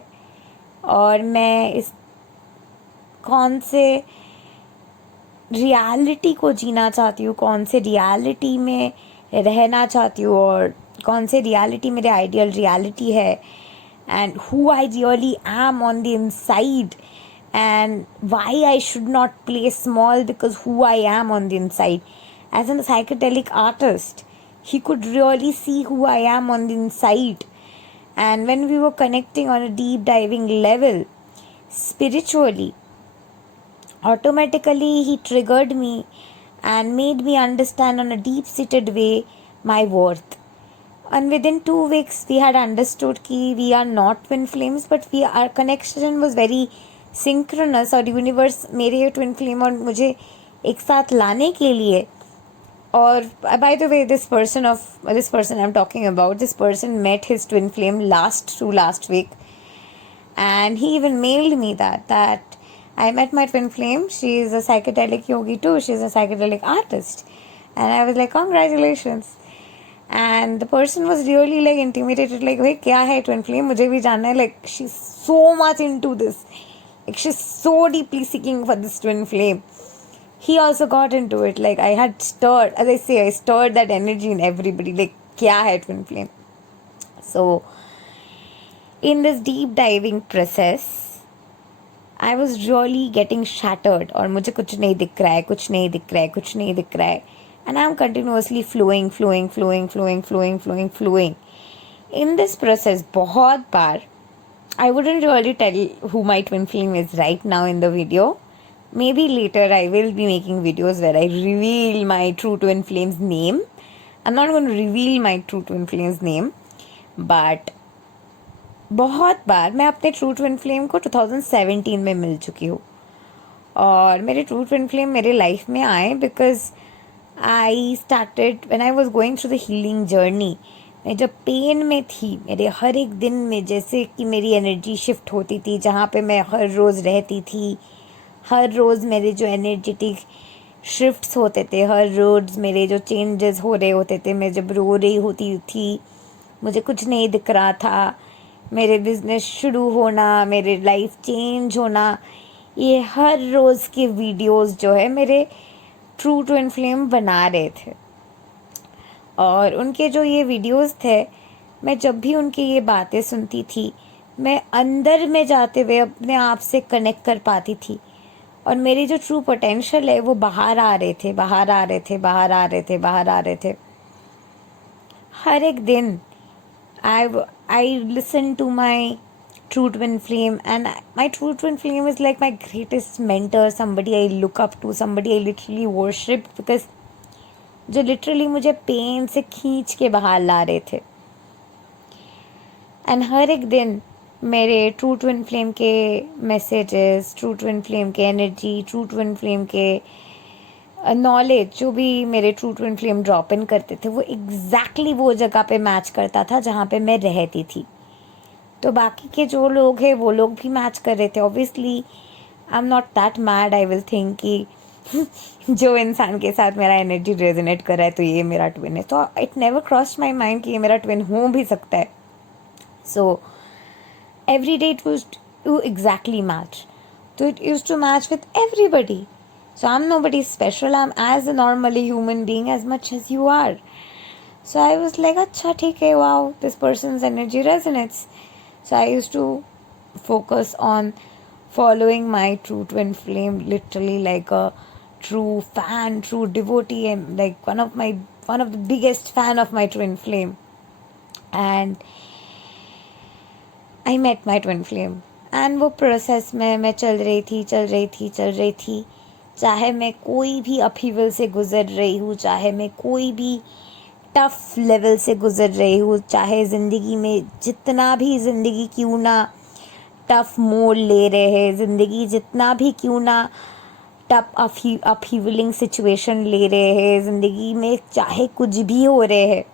और मैं इस कौन से रियलिटी को जीना चाहती हूँ, कौन से रियलिटी में रहना चाहती हूँ, और कौन से रियलिटी मेरे आइडियल रियलिटी है, and who I really am on the inside, and why I should not play small because who I am on the inside. As a psychedelic artist, he could really see who I am on the inside. And when we were connecting on a deep diving level, spiritually, automatically he triggered me and made me understand on a deep-seated way my worth. And within 2 weeks, we had understood कि we are not twin flames, but our connection was very synchronous, और यूनिवर्स मेरे ट्विन फ्लेम और मुझे एक साथ लाने के लिए. और by the way, this person I'm talking about, this person met his twin flame last week, and he even mailed me that I met my twin flame. She is a psychedelic yogi too. She is a psychedelic artist, and I was like, congratulations. And the person was really like intimidated, like, hey, क्या है twin flame? मुझे भी जानना है. Like, she's so much into this. Like, she's so deeply seeking for this twin flame. He also got into it. Like, I had stirred, as I say, I stirred that energy in everybody. Like, kya hai twin flame? So, in this deep diving process, I was really getting shattered. और मुझे कुछ नहीं दिख रहा है, कुछ नहीं दिख रहा है, कुछ नहीं दिख रहा है. and I'm continuously flowing. In this process, बहुत बार, I wouldn't really tell who my twin flame is right now in the video. Maybe later I will be making videos where I reveal my true twin flame's name. I'm not going to reveal my true twin flame's name, but बहुत बार मैं अपने ट्रू ट्विन फ्लेम को 2017 में मिल चुकी हूँ. और मेरे ट्रू ट्विन फ्लेम मेरे लाइफ में आए because I started when I was going through the healing journey. मैं जब पेन में थी, मेरे हर एक दिन में जैसे कि मेरी एनर्जी शिफ्ट होती थी, जहाँ पे मैं हर रोज़ रहती थी, हर रोज़ मेरे जो एनर्जेटिक शिफ्ट्स होते थे, हर रोज़ मेरे जो चेंजेस हो रहे होते थे, मैं जब रो रही होती थी, मुझे कुछ नहीं दिख रहा था, मेरे बिजनेस शुरू होना, मेरे लाइफ चेंज होना, ये हर रोज़ के वीडियोस जो है मेरे ट्रू ट्विन फ्लेम बना रहे थे. और उनके जो ये वीडियोस थे, मैं जब भी उनकी ये बातें सुनती थी, मैं अंदर में जाते हुए अपने आप से कनेक्ट कर पाती थी. और मेरी जो ट्रू पोटेंशियल है वो बाहर आ रहे थे. हर एक दिन I listen to my true twin flame, and my true twin flame is like my greatest mentor, somebody I look up to, somebody I literally worship, because जो लिटरली मुझे पेन से खींच के बाहर ला रहे थे. एंड हर एक दिन मेरे ट्रू ट्विन फ्लेम के मैसेजेस, ट्रू ट्विन फ्लेम के एनर्जी, ट्रू ट्विन फ्लेम के नॉलेज जो भी मेरे true twin flame drop in करते थे, वो एग्जैक्टली वो जगह पे मैच करता था जहाँ पे मैं रहती थी. तो बाकी के जो लोग हैं वो लोग भी मैच कर रहे थे. Obviously I am not that mad. I will think कि जो इंसान के साथ मेरा एनर्जी रेजोनेट कर रहा है तो ये मेरा ट्विन है. तो it never crossed my mind कि ये मेरा ट्विन हो भी सकता है. So every day it used to exactly match. तो it used to match with everybody. So I'm nobody special. I'm as a normally human being as much as you are. So I was like, अच्छा ठीक है, wow, this person's energy resonates. So I used to focus on following my true twin flame, literally like a true fan, true devotee, and like one of the biggest fan of my twin flame. And I met my twin flame. And वो process में मैं चल रही थी. चाहे मैं कोई भी अपहीवल से गुजर रही हूँ, चाहे मैं कोई भी टफ लेवल से गुजर रही हूँ, चाहे ज़िंदगी में जितना भी ज़िंदगी क्यों ना टफ मोड़ ले रहे हैं, ज़िंदगी जितना भी क्यों ना टफ अपहीवलिंग सिचुएशन ले रहे हैं, ज़िंदगी में चाहे कुछ भी हो रहे हैं,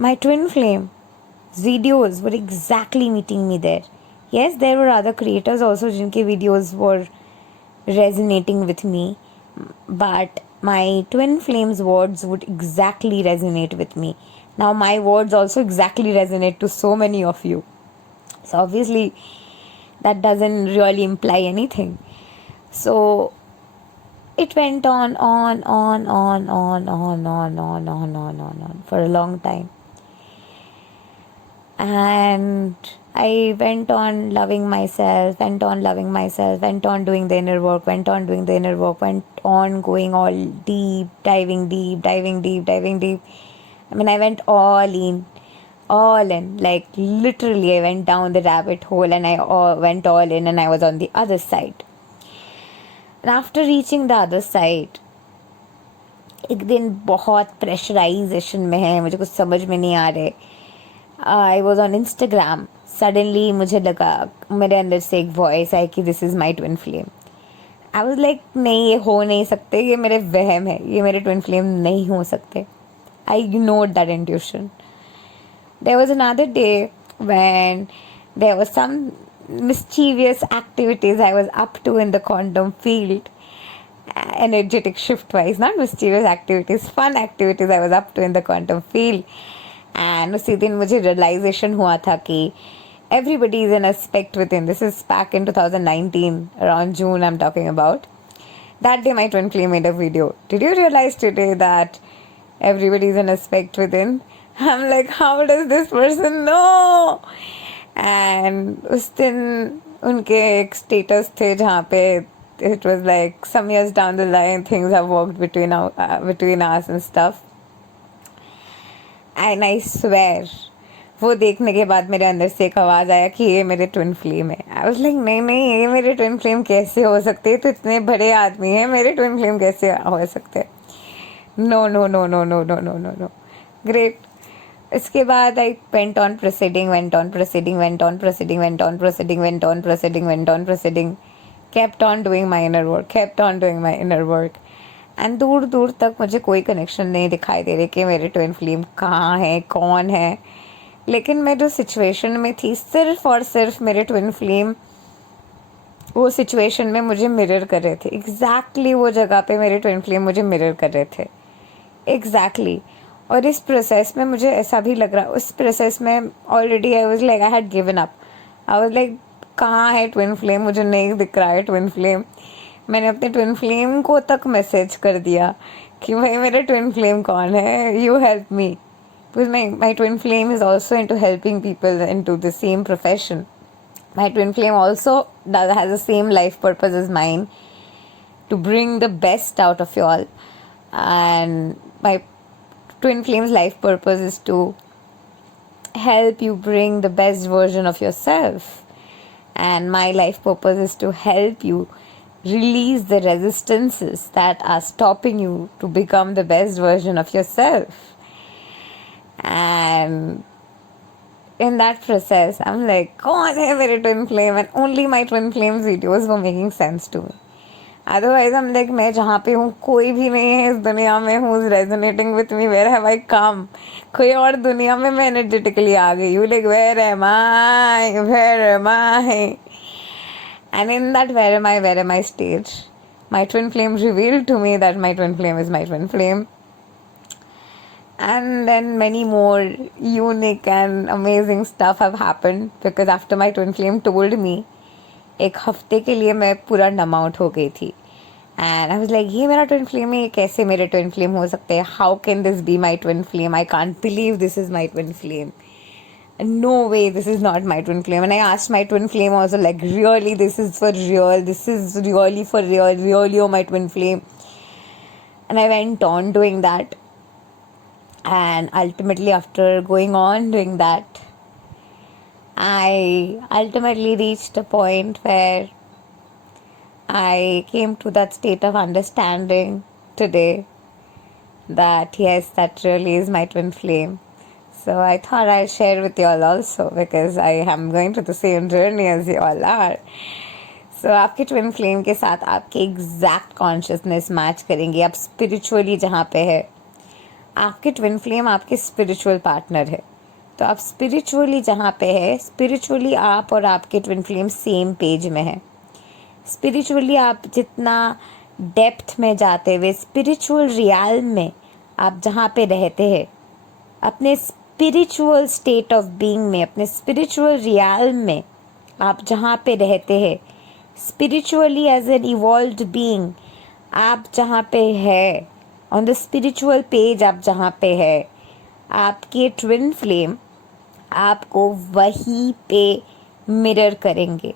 my twin flame videos were exactly meeting me there. Yes, there were other creators also जिनके videos were resonating with me, but my twin flames words would exactly resonate with me. Now my words also exactly resonate to so many of you, so obviously that doesn't really imply anything. So it went on for a long time, and I went on loving myself, went on doing the inner work, went on going all deep, diving deep. I mean, I went all in, like literally I went down the rabbit hole, and I went all in, and I was on the other side. And after reaching the other side, एक दिन बहुत प्रेशराइजेशन में है, मुझे कुछ समझ में नहीं आ रहे. I was on Instagram. Suddenly मुझे लगा, मेरे अंदर से एक वॉइस आई कि this is my twin flame. I was like, नहीं, ये हो नहीं सकते, ये मेरे वहम है, ये मेरे ट्विन फ्लेम नहीं हो सकते. I ignored that intuition. There was another day when there was some mischievous activities I was up to in the quantum field, energetic shift wise, not mischievous activities, fun activities I was up to in the quantum field. And उसी दिन मुझे realization हुआ था कि everybody is an aspect within. This is back in 2019, around June I'm talking about. That day my twin flame made a video. Did you realize today that everybody is an aspect within? I'm like, how does this person know? And उस दिन उनके एक स्टेटस थे जहाँ पे it was like some years down the line things have worked between us and stuff. And I swear वो देखने के बाद मेरे अंदर से एक आवाज़ आया कि ये मेरे ट्विन फ्लेम है. आई वाज लाइक नहीं नहीं, ये मेरे ट्विन फ्लेम कैसे हो सकते हैं, तो इतने बड़े आदमी हैं, मेरे ट्विन फ्लेम कैसे हो सकते हैं. No no no no no no no no no. Great. इसके बाद I went on proceeding, kept on doing my inner work. And दूर दूर तक मुझे कोई कनेक्शन नहीं दिखाई दे रही कि मेरे ट्विन फ्लेम कहाँ है, कौन है. लेकिन मैं जो सिचुएशन में थी, सिर्फ और सिर्फ मेरे ट्विन फ्लेम वो सिचुएशन में मुझे मिरर कर रहे थे. एग्जैक्टली वो जगह पे मेरे ट्विन फ्लेम मुझे मिरर कर रहे थे. एग्जैक्टली. और इस प्रोसेस में मुझे ऐसा भी लग रहा, उस प्रोसेस में already I was like I had given up. I was like कहाँ है ट्विन फ्लेम, मुझे नहीं दिख रहा है ट्विन फ्लेम. मैंने अपने ट्विन फ्लेम को तक मैसेज कर दिया कि भाई मेरा ट्विन फ्लेम कौन है, you help me. Because my twin flame is also into helping people into the same profession. My twin flame also has the same life purpose as mine, to bring the best out of you all. And my twin flame's life purpose is to help you bring the best version of yourself. And my life purpose is to help you release the resistances that are stopping you to become the best version of yourself. And in that process, I'm like, कौन है मेरे twin flame? And only my twin flame's videos were making sense to me. Otherwise, I'm like, मैं जहाँ पे हूँ कोई भी नहीं है इस दुनिया में who's resonating with me. Where have I come? कोई और दुनिया में मैं energetically आ गई हूँ. Like, where am I? And in that where am I stage, my twin flame revealed to me that my twin flame is my twin flame. And then many more unique and amazing stuff have happened, because after my twin flame told me, एक हफ्ते के लिए मैं पूरा नम आउट हो गई थी. एंड आई वाज लाइक, ये मेरा ट्विन फ्लेम है, ये कैसे मेरे ट्विन फ्लेम हो सकते हैं? How can this be my twin flame? I can't believe this is my twin flame. No way, this is not my twin flame. And I asked my twin flame also, like, really, this is for real? This is really for real? Really, oh, my twin flame? And I went on doing that. And ultimately, after going on doing that, I ultimately reached a point where I came to that state of understanding today that yes, that really is my twin flame. So I thought I'd share with you all also, because I am going through the same journey as you all are. So आपके ट्विन फ्लेम के साथ आपके एग्जैक्ट कॉन्शियसनेस मैच करेंगे. आप स्पिरिचुअली जहाँ पे है, आपके ट्विन फ्लेम आपके स्पिरिचुअल पार्टनर है. तो आप स्पिरिचुअली जहाँ पे है, स्पिरिचुअली आप और आपके ट्विन फ्लेम सेम पेज में है. स्पिरिचुअली आप जितना डेप्थ में जाते हुए स्पिरिचुअल रियल में आप जहाँ पे रहते हैं, अपने स्पिरिचुअल स्टेट ऑफ बीइंग में, अपने स्पिरिचुअल रियल में आप जहाँ पे रहते हैं, spiritually as an evolved being आप जहाँ पे है, ऑन द स्पिरिचुअल पेज आप जहाँ पे है, आपके ट्विन फ्लेम आपको वहीं पे मिरर करेंगे.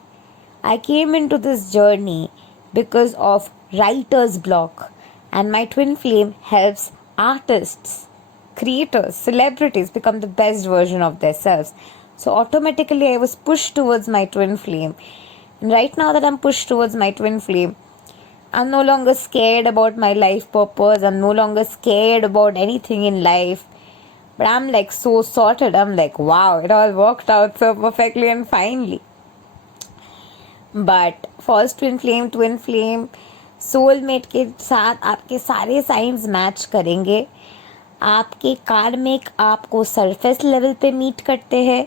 I came into this journey because of writer's block, and my twin flame helps artists, creators, celebrities become the best version of themselves. So automatically I was pushed towards my twin flame. And right now that I'm pushed towards my twin flame, I'm no longer scared about my life purpose. I'm no longer scared about anything in life. But I'm like so sorted. I'm like, wow, it all worked out so perfectly and finely. But false twin flame soulmate के साथ आपके सारे साइंस मैच करेंगे. आपके कार्मिक आपको सरफेस लेवल पे मीट करते हैं,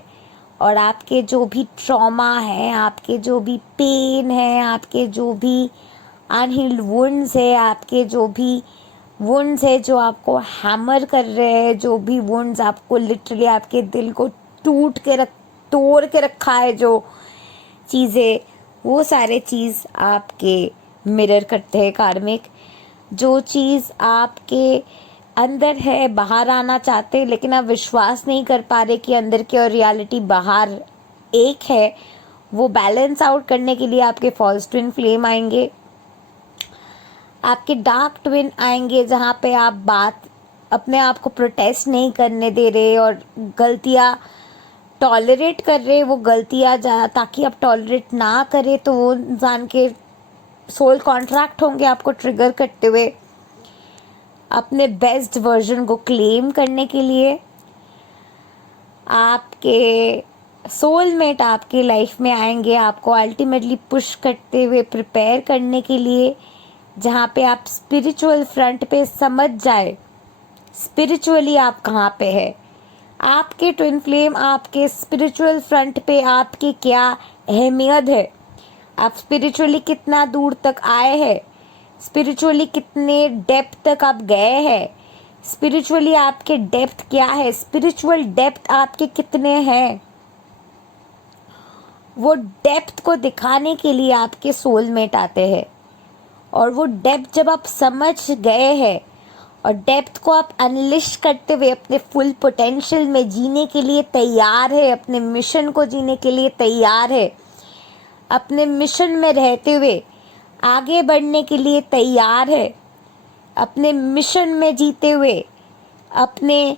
और आपके जो भी ट्रॉमा है, आपके जो भी पेन है, आपके जो भी अनहील्ड वुंड्स है, आपके जो भी वुंड्स है जो आपको हैमर कर रहे हैं, जो भी वुंड्स आपको लिटरली आपके दिल को तोड़ के रखा है, जो चीज़ें, वो सारे चीज़ आपके मिरर करते हैं कार्मिक. जो चीज़ आपके अंदर है, बाहर आना चाहते हैं, लेकिन आप विश्वास नहीं कर पा रहे कि अंदर की और रियलिटी बाहर एक है, वो बैलेंस आउट करने के लिए आपके फॉल्स ट्विन फ्लेम आएंगे. आपके डार्क ट्विन आएंगे जहाँ पे आप बात अपने आप को प्रोटेस्ट नहीं करने दे रहे और गलतियाँ टॉलरेट कर रहे, वो गलतियाँ जा ताकि आप टॉलरेट ना करें तो वो इंसान के सोल कॉन्ट्रैक्ट होंगे आपको ट्रिगर करते हुए अपने बेस्ट वर्जन को क्लेम करने के लिए। आपके सोलमेट आपकी लाइफ में आएंगे आपको अल्टीमेटली पुश करते हुए प्रिपेयर करने के लिए, जहाँ पे आप स्पिरिचुअल फ्रंट पे समझ जाए स्पिरिचुअली आप कहाँ पे है। आपके ट्विन फ्लेम आपके स्पिरिचुअल फ्रंट पे आपकी क्या अहमियत है, आप स्पिरिचुअली कितना दूर तक आए हैं, स्पिरिचुअली कितने डेप्थ तक आप गए हैं, स्पिरिचुअली आपके डेप्थ क्या है, स्पिरिचुअल डेप्थ आपके कितने हैं, वो डेप्थ को दिखाने के लिए आपके सोलमेट आते हैं। और वो डेप्थ जब आप समझ गए हैं और डेप्थ को आप अनलिश करते हुए अपने फुल पोटेंशियल में जीने के लिए तैयार है, अपने मिशन को जीने के लिए तैयार है, अपने मिशन में रहते हुए आगे बढ़ने के लिए तैयार है, अपने मिशन में जीते हुए अपने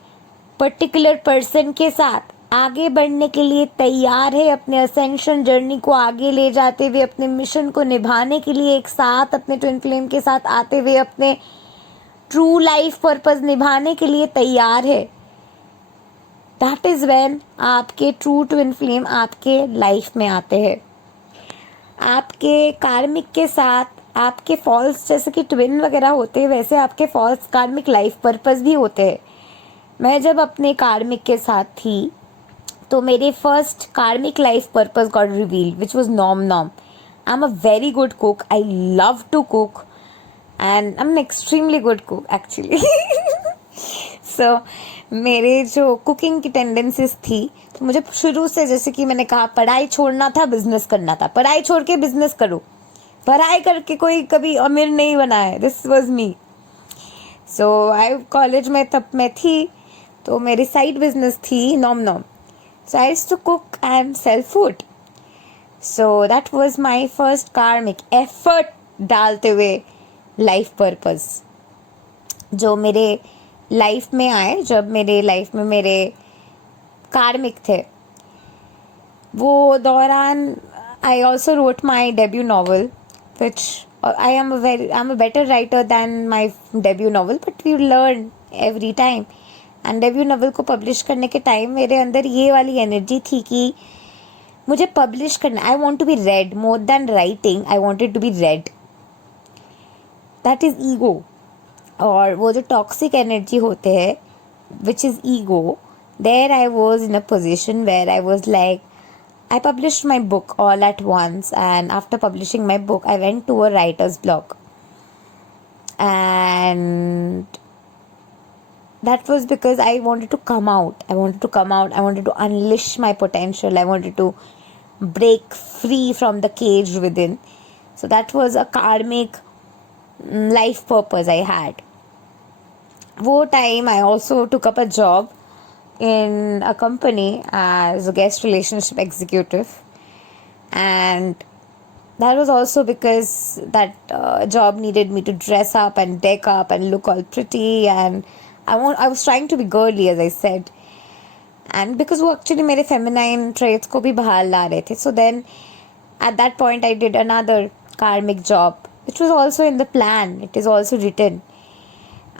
पर्टिकुलर पर्सन के साथ आगे बढ़ने के लिए तैयार है, अपने असेंशन जर्नी को आगे ले जाते हुए अपने मिशन को निभाने के लिए एक साथ अपने ट्विन फ्लेम के साथ आते हुए अपने ट्रू लाइफ पर्पस निभाने के लिए तैयार है। दैट इज़ व्हेन आपके ट्रू ट्विन फ्लेम आपके लाइफ में आते हैं। आपके कार्मिक के साथ आपके फॉल्स जैसे कि ट्विन वगैरह होते हैं, वैसे आपके फॉल्स कार्मिक लाइफ पर्पस भी होते हैं। मैं जब अपने कार्मिक के साथ थी तो मेरे first karmic life purpose got revealed which was नॉम। I am a very good cook, I love to cook and I am extremely good cook actually. So मेरे जो कुकिंग की टेंडेंसीज थी, तो मुझे शुरू से जैसे कि मैंने कहा पढ़ाई छोड़ना था, बिजनेस करना था, पढ़ाई छोड़ के बिजनेस करो, पढ़ाई करके कोई कभी अमीर नहीं बना है, this was me. So I college में तब मैं थी तो मेरी साइड बिजनेस थी नॉम। So I used to cook and sell food. So that was my first karmic effort डालते हुए लाइफ पर्पस जो मेरे लाइफ में आए, जब मेरे लाइफ में मेरे कार्मिक थे वो दौरान I also wrote my debut novel which I am a better writer than my debut novel, but we learn every time. And debut novel को पब्लिश करने के टाइम मेरे अंदर ये वाली एनर्जी थी कि मुझे पब्लिश करना, I want to be read more than writing, I wanted to be read. That is ego. और वो जो टॉक्सिक एनर्जी होते हैं which is ego, there I was in a position where I was like I published my book all at once, and after publishing my book I went to a writer's block, and that was because I wanted to come out. I wanted to unleash my potential. I wanted to break free from the cage within. So that was a karmic life purpose I had. Wo time I also took up a job in a company as a guest relationship executive, and that was also because that job needed me to dress up and deck up and look all pretty, and I was trying to be girly as I said, and because वो actually मेरे feminine traits को भी बाहर ला रहे थे. So then at that point I did another karmic job which was also in the plan, it is also written.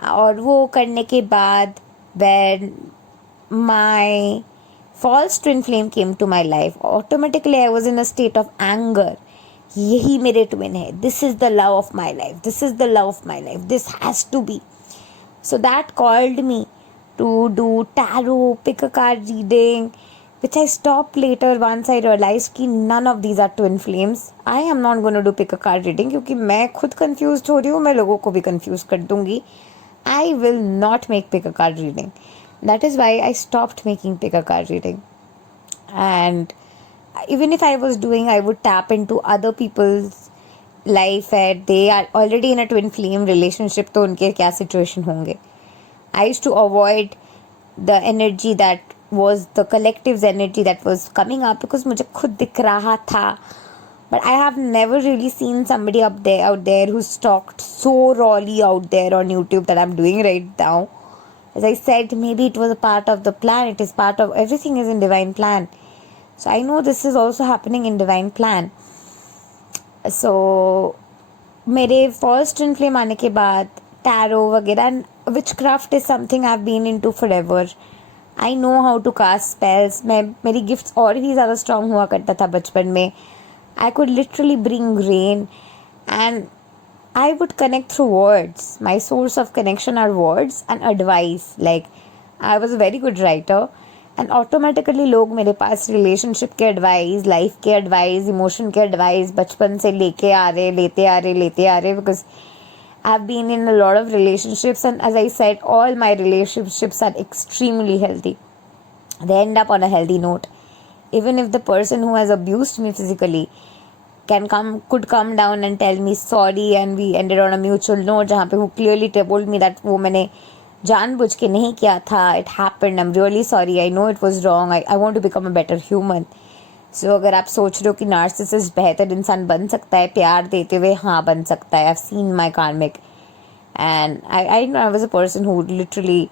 और वो करने के बाद when my false twin flame came to my life, automatically I was in a state of anger. यही मेरे twin है, this is the love of my life, this is the love of my life, this has to be. So that called me to do tarot, pick a card reading, which I stopped later once I realized कि none of these are twin flames. I am not going to do pick a card reading क्योंकि मैं खुद confused हो रही हूँ, मैं लोगों को भी confused कर दूँगी. I will not make pick a card reading. That is why I stopped making pick a card reading. And even if I was doing, I would tap into other people's life and they are already in a twin flame relationship, तो उनके क्या situation होंगे. I used to avoid the energy that was the collective's energy that was coming up because मुझे खुद दिख रहा था But I have never really seen somebody out there who's talked so rawly out there on YouTube that I'm doing right now. As I said, maybe it was a part of the plan. It is part of everything is in divine plan. So I know this is also happening in divine plan. So मेरे फर्स्ट ट्विन फ्लेम आने के बाद टैरो वगैरह and witchcraft is something I have been into forever. I know how to cast spells. मेरी गिफ्ट्स और भी ज़्यादा स्ट्रांग हुआ करता था बचपन में. I could literally bring rain and I would connect through words. My source of connection are words and advice. Like, I was a very good writer. And automatically लोग मेरे पास relationship के advice, life के advice, emotion के advice बचपन से लेते आ रहे because I've been in a lot of relationships, and as I said, all my relationships are extremely healthy. They end up on a healthy note. Even if the person who has abused me physically could come down and tell me sorry, and we ended on a mutual note जहाँ पे वो clearly told me that वो मैंने जानबूझ के नहीं किया था. It happened. I'm really sorry. I know it was wrong. I want to become a better human. So अगर आप सोच रहे हो कि नार्सिसिस्ट बेहतर इंसान बन सकता है प्यार देते हुए, हाँ बन सकता है. I've seen my karmic, and I was a person who literally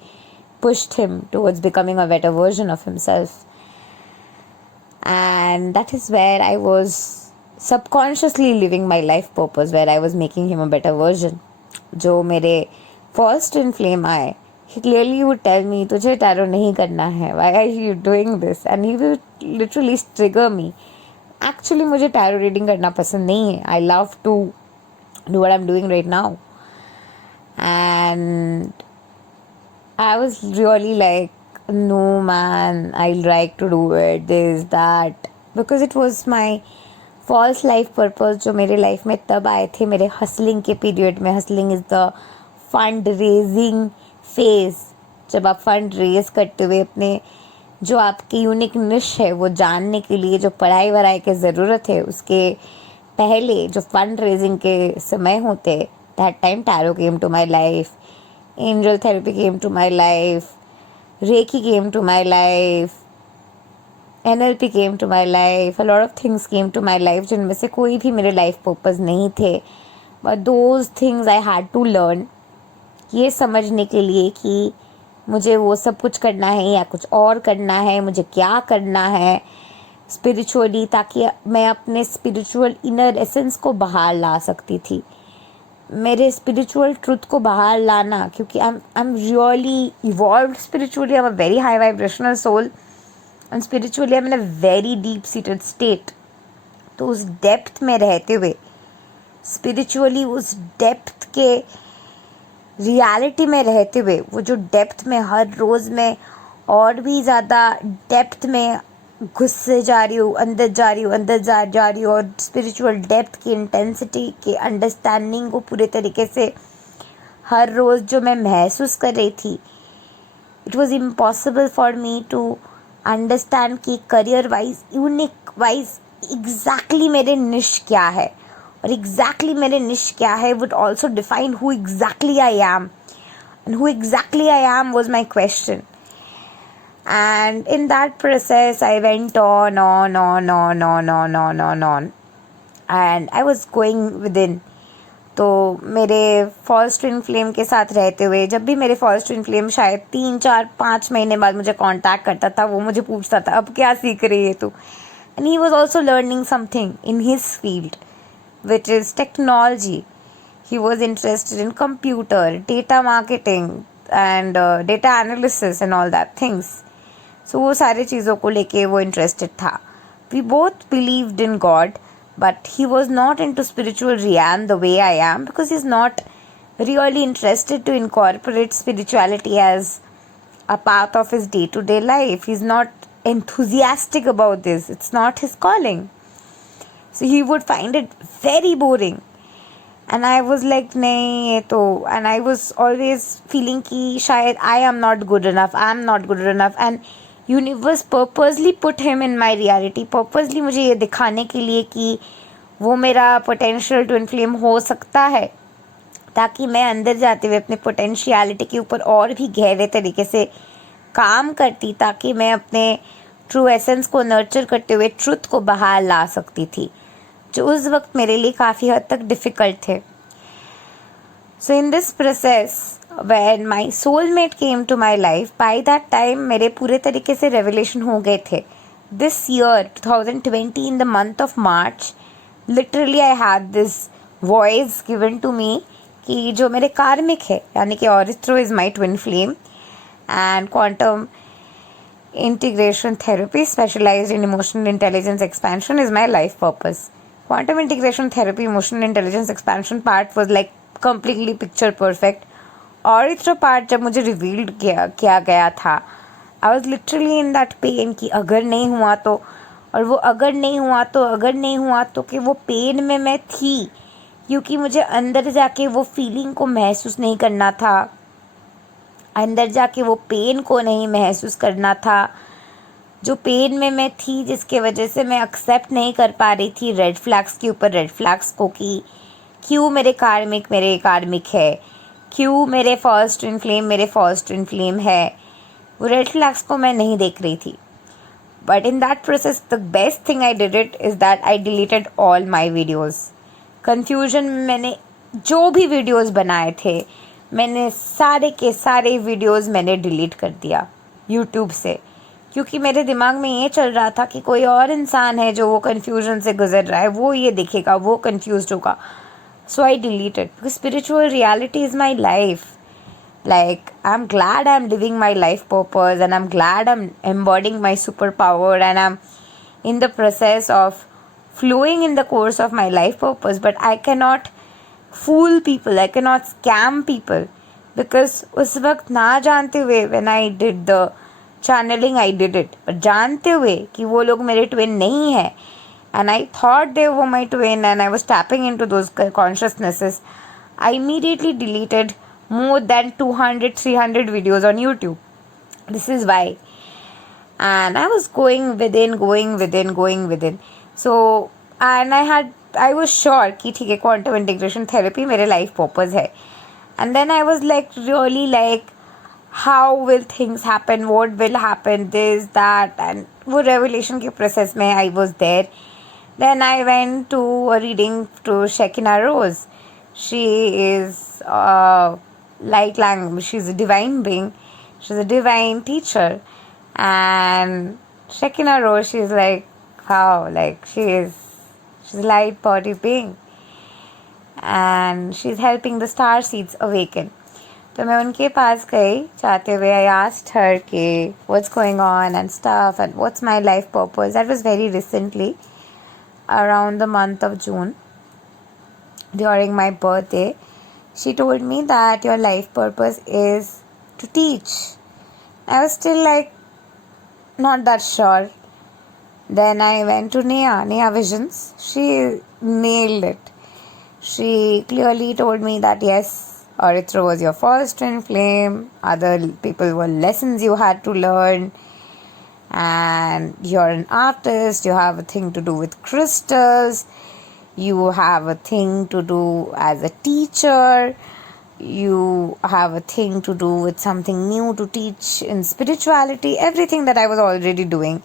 pushed him towards becoming a better version of himself. And that is where I was subconsciously living my life purpose, where I was making him a better version. जो मेरे फर्स्ट इन फ्लेम आए, he clearly would tell me तुझे टैरो नहीं करना है, why are you doing this, and he will literally trigger me. Actually मुझे टैरो रीडिंग करना पसंद नहीं है. I love to do what I'm doing right now, and I was really like, no man, I like to do it, this, that, because it was my false life purpose जो मेरे लाइफ में तब आए थे मेरे हसलिंग के पीरियड में. Hustling is the fund raising phase. जब आप फंड रेज करते हुए अपने जो आपकी यूनिक निश है वो जानने के लिए जो पढ़ाई वढ़ाई की ज़रूरत है, उसके पहले जो फंड रेजिंग के समय होते, that time tarot came to my life, angel therapy came to my life, reiki came to my life, NLP came to my life, a lot of things came to my life जिनमें से कोई भी मेरे लाइफ पर्पस नहीं थे. But those things I had to learn, ये समझने के लिए कि मुझे वो सब कुछ करना है या कुछ और करना है, मुझे क्या करना है स्पिरिचुअली, ताकि मैं अपने स्पिरिचुअल इनर एसेंस को बाहर ला सकती थी. मेरे स्पिरिचुअल ट्रुथ को बाहर लाना, क्योंकि I am really evolved spiritually. I am a very high vibrational soul, and spiritually I am in a very deep seated state. तो उस डेप्थ में रहते हुए स्पिरिचुअली उस डेप्थ के रियलिटी में रहते हुए, वो जो डेप्थ में हर रोज़ में और भी ज़्यादा डेप्थ में घुसते जा रही हूँ, अंदर जा रही हूँ, और स्पिरिचुअल डेप्थ की इंटेंसिटी के अंडरस्टैंडिंग को पूरे तरीके से हर रोज़ जो मैं महसूस कर रही थी, it was impossible for me to understand कि career wise, unique wise exactly मेरे निश क्या है, और एग्जैक्टली मेरे निश क्या है would also define who exactly I am, and who exactly I am was my question. And in that process I went on, and I was going within. तो मेरे फॉल्स ट्विन फ्लेम के साथ रहते हुए, जब भी मेरे फॉल्स ट्विन फ्लेम शायद 3-4-5 महीने बाद मुझे कांटेक्ट करता था, वो मुझे पूछता था अब क्या सीख रही है तू. And he was also learning something in his field which is technology. He was interested in computer, data marketing and data analysis and all that things. So वो सारी चीज़ों को लेके वो इंटरेस्टेड था. We both believed in God, but he was not into spiritual realm the way I am, because he's not really interested to incorporate spirituality as a part of his day-to-day life. He's not enthusiastic about this. It's not his calling. So he would find it very boring. And I was like, nahi ye to, and I was always feeling ki shayad I am not good enough. And universe purposely put him in my reality, purposely मुझे ये दिखाने के लिए कि वो मेरा पोटेंशियल ट्विन फ्लेम हो सकता है, ताकि मैं अंदर जाते हुए अपने पोटेंशियलिटी के ऊपर और भी गहरे तरीके से काम करती, ताकि मैं अपने ट्रू एसेंस को नर्चर करते हुए ट्रुथ को बाहर ला सकती थी. जो उस वक्त मेरे लिए काफ़ी हद तक डिफ़िकल्ट थे. So in this process, when my soulmate came to my life, by that time मेरे पूरे तरीके से revelation हो गए थे. This year 2020 in the month of March, literally I had this voice given to me कि जो मेरे कार्मिक है, यानी कि Orithro is my twin flame and quantum integration therapy specialized in emotional intelligence expansion is my life purpose. Quantum integration therapy emotional intelligence expansion part was like completely picture perfect. Orithro part जब मुझे revealed किया गया था, I was literally in that pain कि अगर नहीं हुआ तो, और वो अगर नहीं हुआ तो कि वो पेन में मैं थी क्योंकि मुझे अंदर जाके वो फीलिंग को महसूस नहीं करना था, अंदर जाके वो पेन को नहीं महसूस करना था, जो पेन में मैं थी जिसके वजह से मैं एक्सेप्ट नहीं कर पा रही थी रेड फ्लैग्स के ऊपर रेड फ्लैग्स को कि क्यों मेरे कार्मिक है, क्यों मेरे फर्स्ट ट्विन फ्लेम मेरे फर्स्ट ट्विन फ्लेम है, वो रेड फ्लैग्स को मैं नहीं देख रही थी. But in that process the best thing I did it is that I deleted all my videos. Confusion में मैंने जो भी वीडियोज़ बनाए थे, मैंने सारे के सारे वीडियोज़ मैंने डिलीट कर दिया यूट्यूब से, क्योंकि मेरे दिमाग में ये चल रहा था कि कोई और इंसान है जो वो कन्फ्यूजन से गुजर रहा है, वो ये देखेगा, वो कन्फ्यूज होगा. So I deleted because spiritual reality is my life. Like, I'm glad I'm living my life purpose and I'm glad I'm embodying my superpower and I'm in the process of flowing in the course of my life purpose. But I cannot fool people. I cannot scam people because उस वक्त ना जानते हुए when I did the channeling I did it. पर जानते हुए कि वो लोग मेरे ट्विन नहीं है and I thought they were my twin and I was tapping into those consciousnesses, I immediately deleted more than 200-300 videos on YouTube. This is why. And I was going within. So, and I was sure कि ठीक है quantum integration therapy मेरे life purpose है. And then I was like really like how will things happen, what will happen, this, that, and वो revelation के process में I was there. Then I went to a reading to Shekinah Rose. She is light language. She's a divine being. She's a divine teacher. And Shekinah Rose, she's like, how? Like, she's light body being. And she's helping the star seeds awaken. तो मैं उनके पास गई चाहते हुए I asked her कि what's going on and stuff and what's my life purpose. That was very recently. Around the month of June, during my birthday, she told me that your life purpose is to teach. I was still like not that sure. Then I went to Neha Visions. She nailed it. She clearly told me that yes, Orithro was your first twin flame. Other people were lessons you had to learn. And you're an artist, you have a thing to do with crystals, you have a thing to do as a teacher, you have a thing to do with something new to teach in spirituality, everything that I was already doing.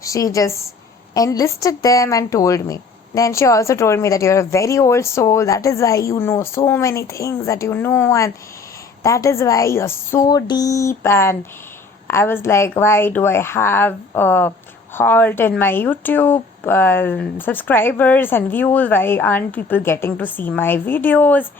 She just enlisted them and told me. Then she also told me that you're a very old soul, that is why you know so many things that you know, and that is why you're so deep. And I was like, why do I have a halt in my YouTube subscribers and views? Why aren't people getting to see my videos?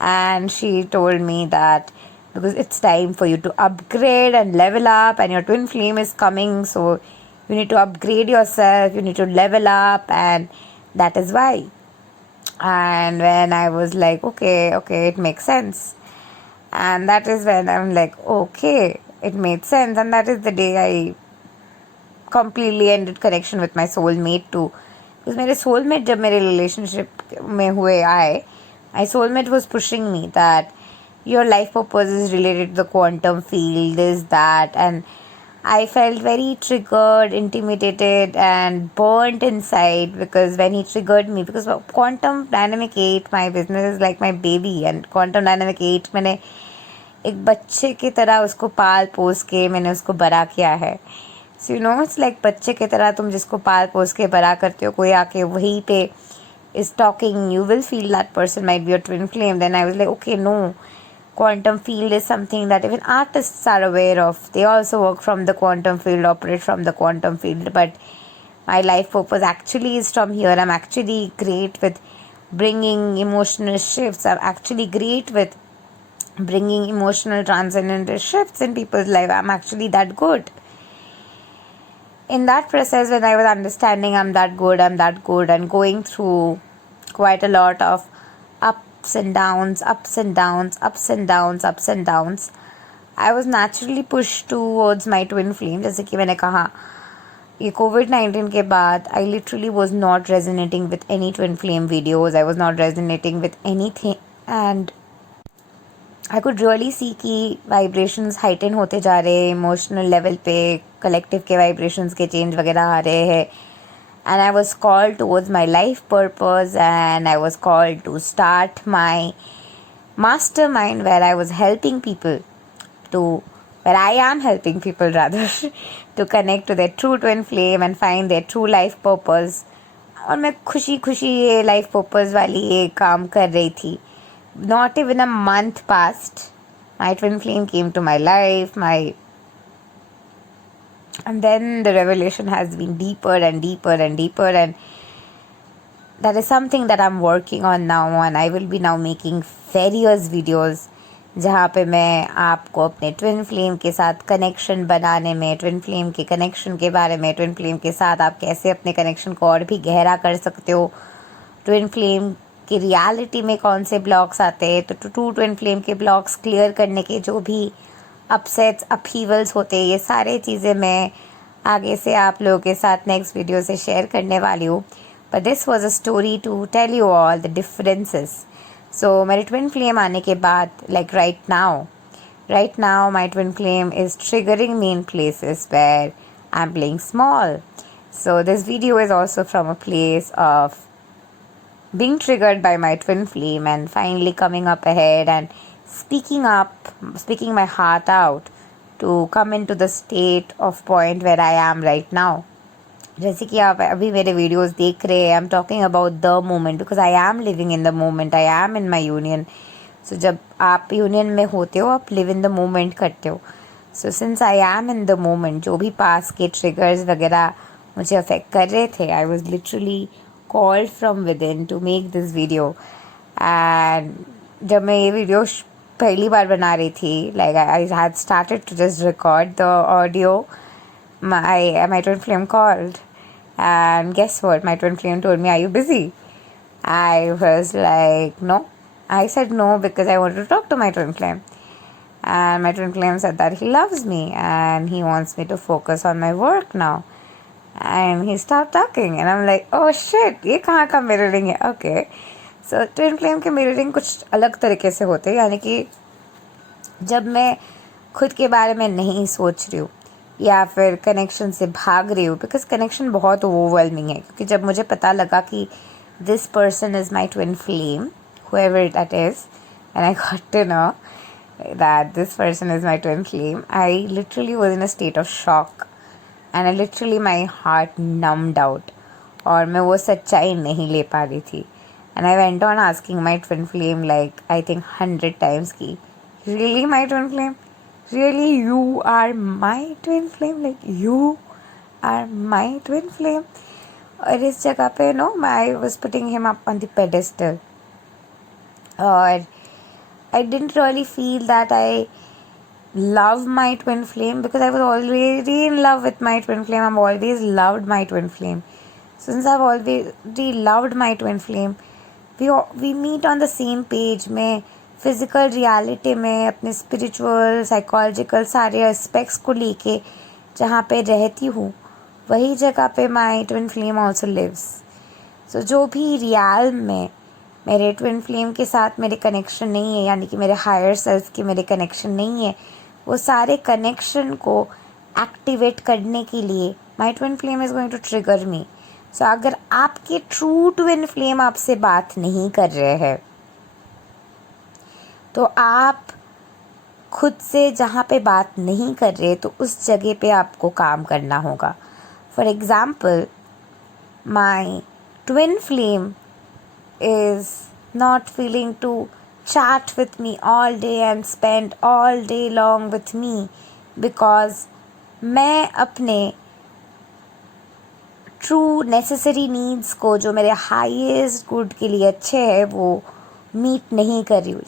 And she told me that because it's time for you to upgrade and level up, and your twin flame is coming, so you need to upgrade yourself, you need to level up, and that is why. And when I was like, okay, it makes sense. And that is when I'm like, okay, it made sense. And that is the day I completely ended connection with my soulmate too. Because मेरे soulmate जब मेरे relationship में हुए आए, my soulmate was pushing me that your life purpose is related to the quantum field, this, that. And I felt very triggered, intimidated and burnt inside because when he triggered me, because Quantum Dynamic 8, my business is like my baby, and Quantum Dynamic 8 मैंने एक बच्चे की तरह उसको पाल पोस के मैंने उसको बड़ा किया है. So you know it's like बच्चे की तरह तुम जिसको पाल पोस के बड़ा करते हो, कोई आके वहीं पे is talking, you will feel that person might be your twin flame. Then I was like, okay, no, quantum field is something that even artists are aware of. They also work from the quantum field, operate from the quantum field. But my life purpose actually is from here. I'm actually great with bringing emotional shifts. I'm actually great with bringing emotional transcendental shifts in people's life. I'm actually that good. In that process, when I was understanding I'm that good, and going through quite a lot of ups and downs, I was naturally pushed towards my twin flame. जैसे कि मैंने कहा, ये COVID-19 के बाद I literally was not resonating with any twin flame videos. I was not resonating with anything, and I could really see कि वाइब्रेशंस हाइटन होते जा रहे हैं इमोशनल लेवल पे, कलेक्टिव के वाइब्रेशंस के चेंज वगैरह आ रहे हैं. And I was called towards my life purpose, and I was called to start my mastermind where I was helping people where I am helping people rather to connect to their true twin flame and find their true life purpose. और मैं खुशी खुशी ये लाइफ पर्पस वाली ये काम कर रही थी. Not even a month passed, my twin flame came to my life, and then the revelation has been deeper and deeper and deeper, and that is something that I'm working on now, and I will be now making various videos जहाँ पे मैं आपको अपने ट्विन फ्लेम के साथ कनेक्शन बनाने में, ट्विन फ्लेम के कनेक्शन के बारे में, ट्विन फ्लेम के साथ आप कैसे अपने कनेक्शन को और भी गहरा कर सकते हो, ट्विन फ्लेम कि रियलिटी में कौन से ब्लॉक्स आते हैं, तो टू ट्विन फ्लेम के ब्लॉक्स क्लियर करने के जो भी अपसेट्स अपहीवल्स होते हैं, ये सारे चीज़ें मैं आगे से आप लोगों के साथ नेक्स्ट वीडियो से शेयर करने वाली हूँ. But this was a story to tell you all the differences. So मेरे ट्विन फ्लेम आने के बाद, like right now my twin flame is triggering me in places where I am playing small. So this video is also from a place of being triggered by my twin flame and finally coming up ahead and speaking my heart out to come into the state of point where I am right now. जैसे कि आप अभी मेरे वीडियोस देख रहे हैं, I am talking about the moment because I am living in the moment, I am in my union. So जब आप यूनियन में होते हो, आप लिव इन द मोमेंट करते हो. So since I am in the moment, जो भी पास के ट्रिगर्स वगैरह मुझे अफेक्ट कर रहे थे, आई was literally called from within to make this video. And जब मैं ये वीडियो पहली बार बना रही थी, like I had started to just record the audio, my twin flame called, and guess what, my twin flame told me, are you busy? I was like, no. I said no because I wanted to talk to my twin flame, and my twin flame said that he loves me and he wants me to focus on my work now. And he stopped talking and I'm like, oh shit, ये कहाँ का मिररिंग है. ओके, सो ट्विन फ्लेम के मिररिंग कुछ अलग तरीके से होते हैं. यानी कि जब मैं खुद के बारे में नहीं सोच रही हूँ या फिर कनेक्शन से भाग रही हूँ, बिकॉज कनेक्शन बहुत ओवरवेलमिंग है. क्योंकि जब मुझे पता लगा कि this person is my twin flame, whoever that is, and I got to know that this person is my twin flame, I literally was in a state of shock. And I literally my heart numbed out. और मैं वो सच्चाई नहीं ले पा रही थी. And I went on asking my twin flame like I think 100 times कि really my twin flame? Really you are my twin flame? Like you are my twin flame? और इस जगह पे I was putting him up on the pedestal. और I didn't really feel that I love my twin flame because I was already in love with my twin flame. I've always loved my twin flame. Since I've already loved my twin flame, we meet on the same page में फिजिकल रियलिटी में अपने स्पिरिचुअल साइकोलॉजिकल सारे एस्पेक्ट्स को लेके जहाँ पे रहती हूँ, वही जगह पे माई ट्विन फ्लेम ऑल्सो लिव्स. सो जो भी रियल में मेरे ट्विन फ्लेम के साथ मेरे कनेक्शन नहीं है, यानी कि मेरे हायर सेल्फ के मेरे कनेक्शन नहीं है, वो सारे कनेक्शन को एक्टिवेट करने के लिए my twin flame is going to trigger me. So अगर आपके ट्रू ट्विन फ्लेम आपसे बात नहीं कर रहे हैं, तो आप खुद से जहाँ पे बात नहीं कर रहे, तो उस जगह पे आपको काम करना होगा. For example, my twin flame is not feeling to chat with me all day and spend all day long with me because मैं अपने ट्रू नेसेसरी नीड्स को जो मेरे हाईएस्ट गुड के लिए अच्छे है वो मीट नहीं कर रही हूँ.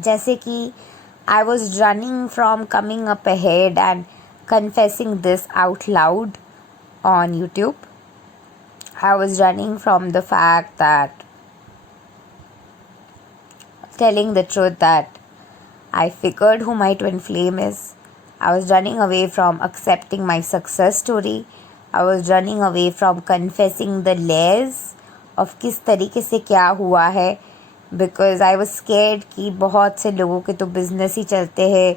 जैसे कि I was running from coming up ahead and confessing this out loud on YouTube. I was running from the fact that telling the truth that I figured who my twin flame is. I was running away from accepting my success story. I was running away from confessing the layers of किस तरीके से क्या हुआ है, बिकॉज आई वॉज स्केर्ड कि बहुत से लोगों के तो बिजनेस ही चलते हैं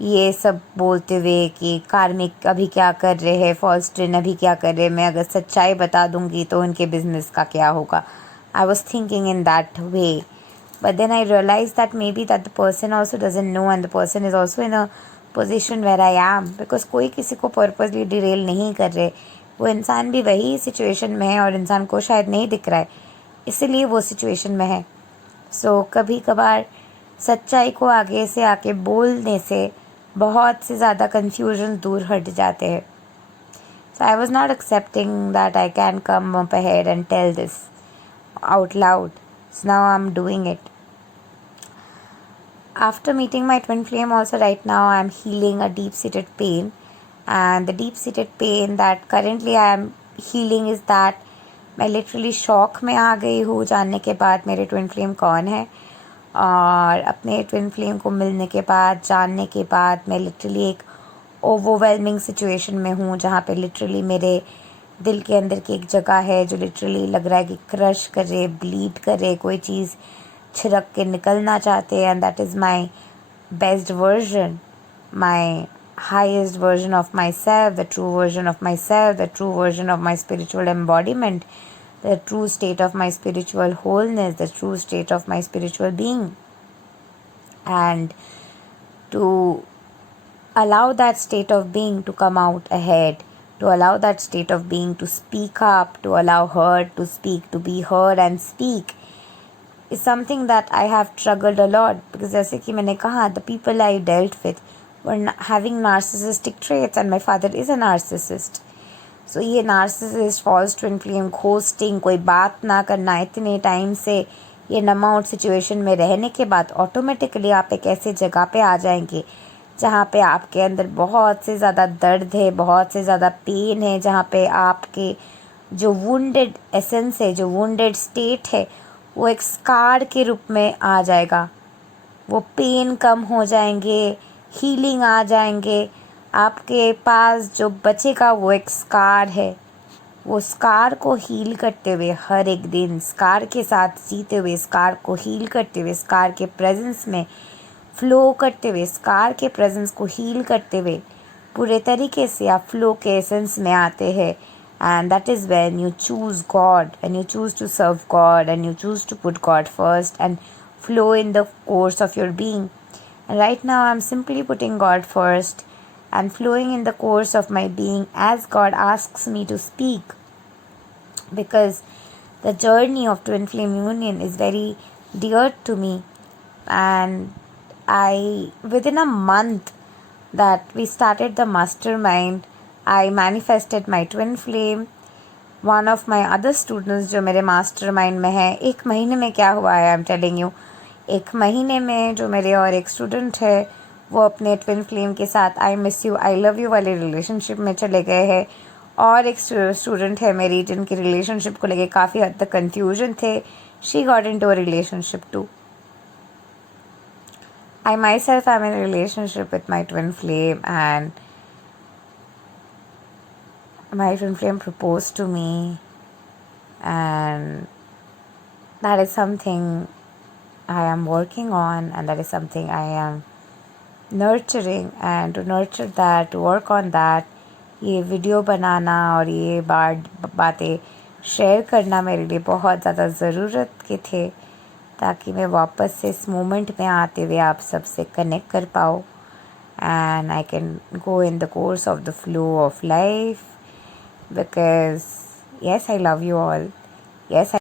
ये सब बोलते हुए कि कार्मिक अभी क्या कर रहे हैं, फॉल्स ट्विन अभी क्या कर रहे हैं, मैं अगर सच्चाई बता दूंगी तो उनके बिजनेस का क्या होगा. I was thinking in that way, but then I realise that may be that the person also doesn't know and the person is also in a position where I am, because कोई किसी को पर्पजली डिरेल नहीं कर रहे. वो इंसान भी वही सिचुएशन में है और इंसान को शायद नहीं दिख रहा है, इसीलिए वो सिचुएशन में है. सो कभी कभार सच्चाई को आगे से आके बोलने से बहुत से ज़्यादा कन्फ्यूजन दूर हट जाते हैं. So I was not accepting that I can come up ahead and tell this out loud. So now I am doing it. After meeting my twin flame also, right now I am healing a deep-seated pain, and the deep-seated pain that currently I am healing is that मैं लिटरली शॉक में आ गई हूँ जानने के बाद मेरे ट्विन फ्लेम कौन है, और अपने ट्विन फ्लेम को मिलने के बाद जानने के बाद मैं लिटरली एक ओवरवेलमिंग सिचुएशन में हूँ जहाँ पे लिटरली मेरे दिल के अंदर की एक जगह है जो लिटरली लग रहा है कि क्रश करे, ब्लीड करे, कोई चीज़ छिड़क के निकलना चाहते हैं. And that is my best version, my highest version of myself, the true version of myself, the true version of my spiritual embodiment, the true state of my spiritual wholeness, the true state of my spiritual being. And to allow that state of being to come out ahead, to allow that state of being to speak up, to allow her to speak, to be heard and speak, is something that I have struggled a lot. Because जैसे कि मैंने कहा, the people I dealt with were having narcissistic traits and my father is a narcissist. So ये narcissist, false twin flame, ghosting, कोई बात ना करना, इतने टाइम से ये नम आउट सिचुएशन में रहने के बाद ऑटोमेटिकली आप एक ऐसे जगह पे आ जाएंगे जहाँ पे आपके अंदर बहुत से ज़्यादा दर्द है, बहुत से ज़्यादा पेन है, जहाँ पे आपके जो वुंडेड एसेंस है, जो वुंडेड स्टेट है, वो एक स्कार के रूप में आ जाएगा. वो पेन कम हो जाएंगे, हीलिंग आ जाएंगे. आपके पास जो बचेगा वो एक स्कार है. वो स्कार को हील करते हुए हर एक दिन, स्कार के साथ जीते हुए, स्कार को हील करते हुए, स्कार के प्रेजेंस में फ्लो करते हुए, स्कार के प्रेजेंस को हील करते हुए पूरे तरीके से आप फ्लो के एसेंस में आते हैं. And that is when you choose God, and you choose to serve God, and you choose to put God first and flow in the course of your being. And right now I'm simply putting God first and flowing in the course of my being as God asks me to speak, because the journey of twin flame union is very dear to me. And within a month that we started the mastermind, I manifested my twin flame. One of my other students जो मेरे mastermind में है, 1 महीने में क्या हुआ है, I'm telling you. 1 महीने में जो मेरे और एक स्टूडेंट है वो अपने ट्विन फ्लेम के साथ I miss you, I love you वाले रिलेशनशिप में चले गए हैं. और एक स्टूडेंट है मेरी जिनकी रिलेशनशिप को लेके काफ़ी हद तक कन्फ्यूजन थे. She got into a relationship too. I myself am in a relationship with my twin flame, and my twin flame proposed to me, and that is something I am working on, and that is something I am nurturing. And to nurture that, to work on that, ये वीडियो बनाना और ये बातें शेयर करना मेरे लिए बहुत ज़्यादा ज़रूरत के थे, ताकि मैं वापस से इस मोमेंट में आते हुए आप सबसे कनेक्ट कर पाऊँ. And I can go in the course of the flow of life, because yes, I love you all. Yes,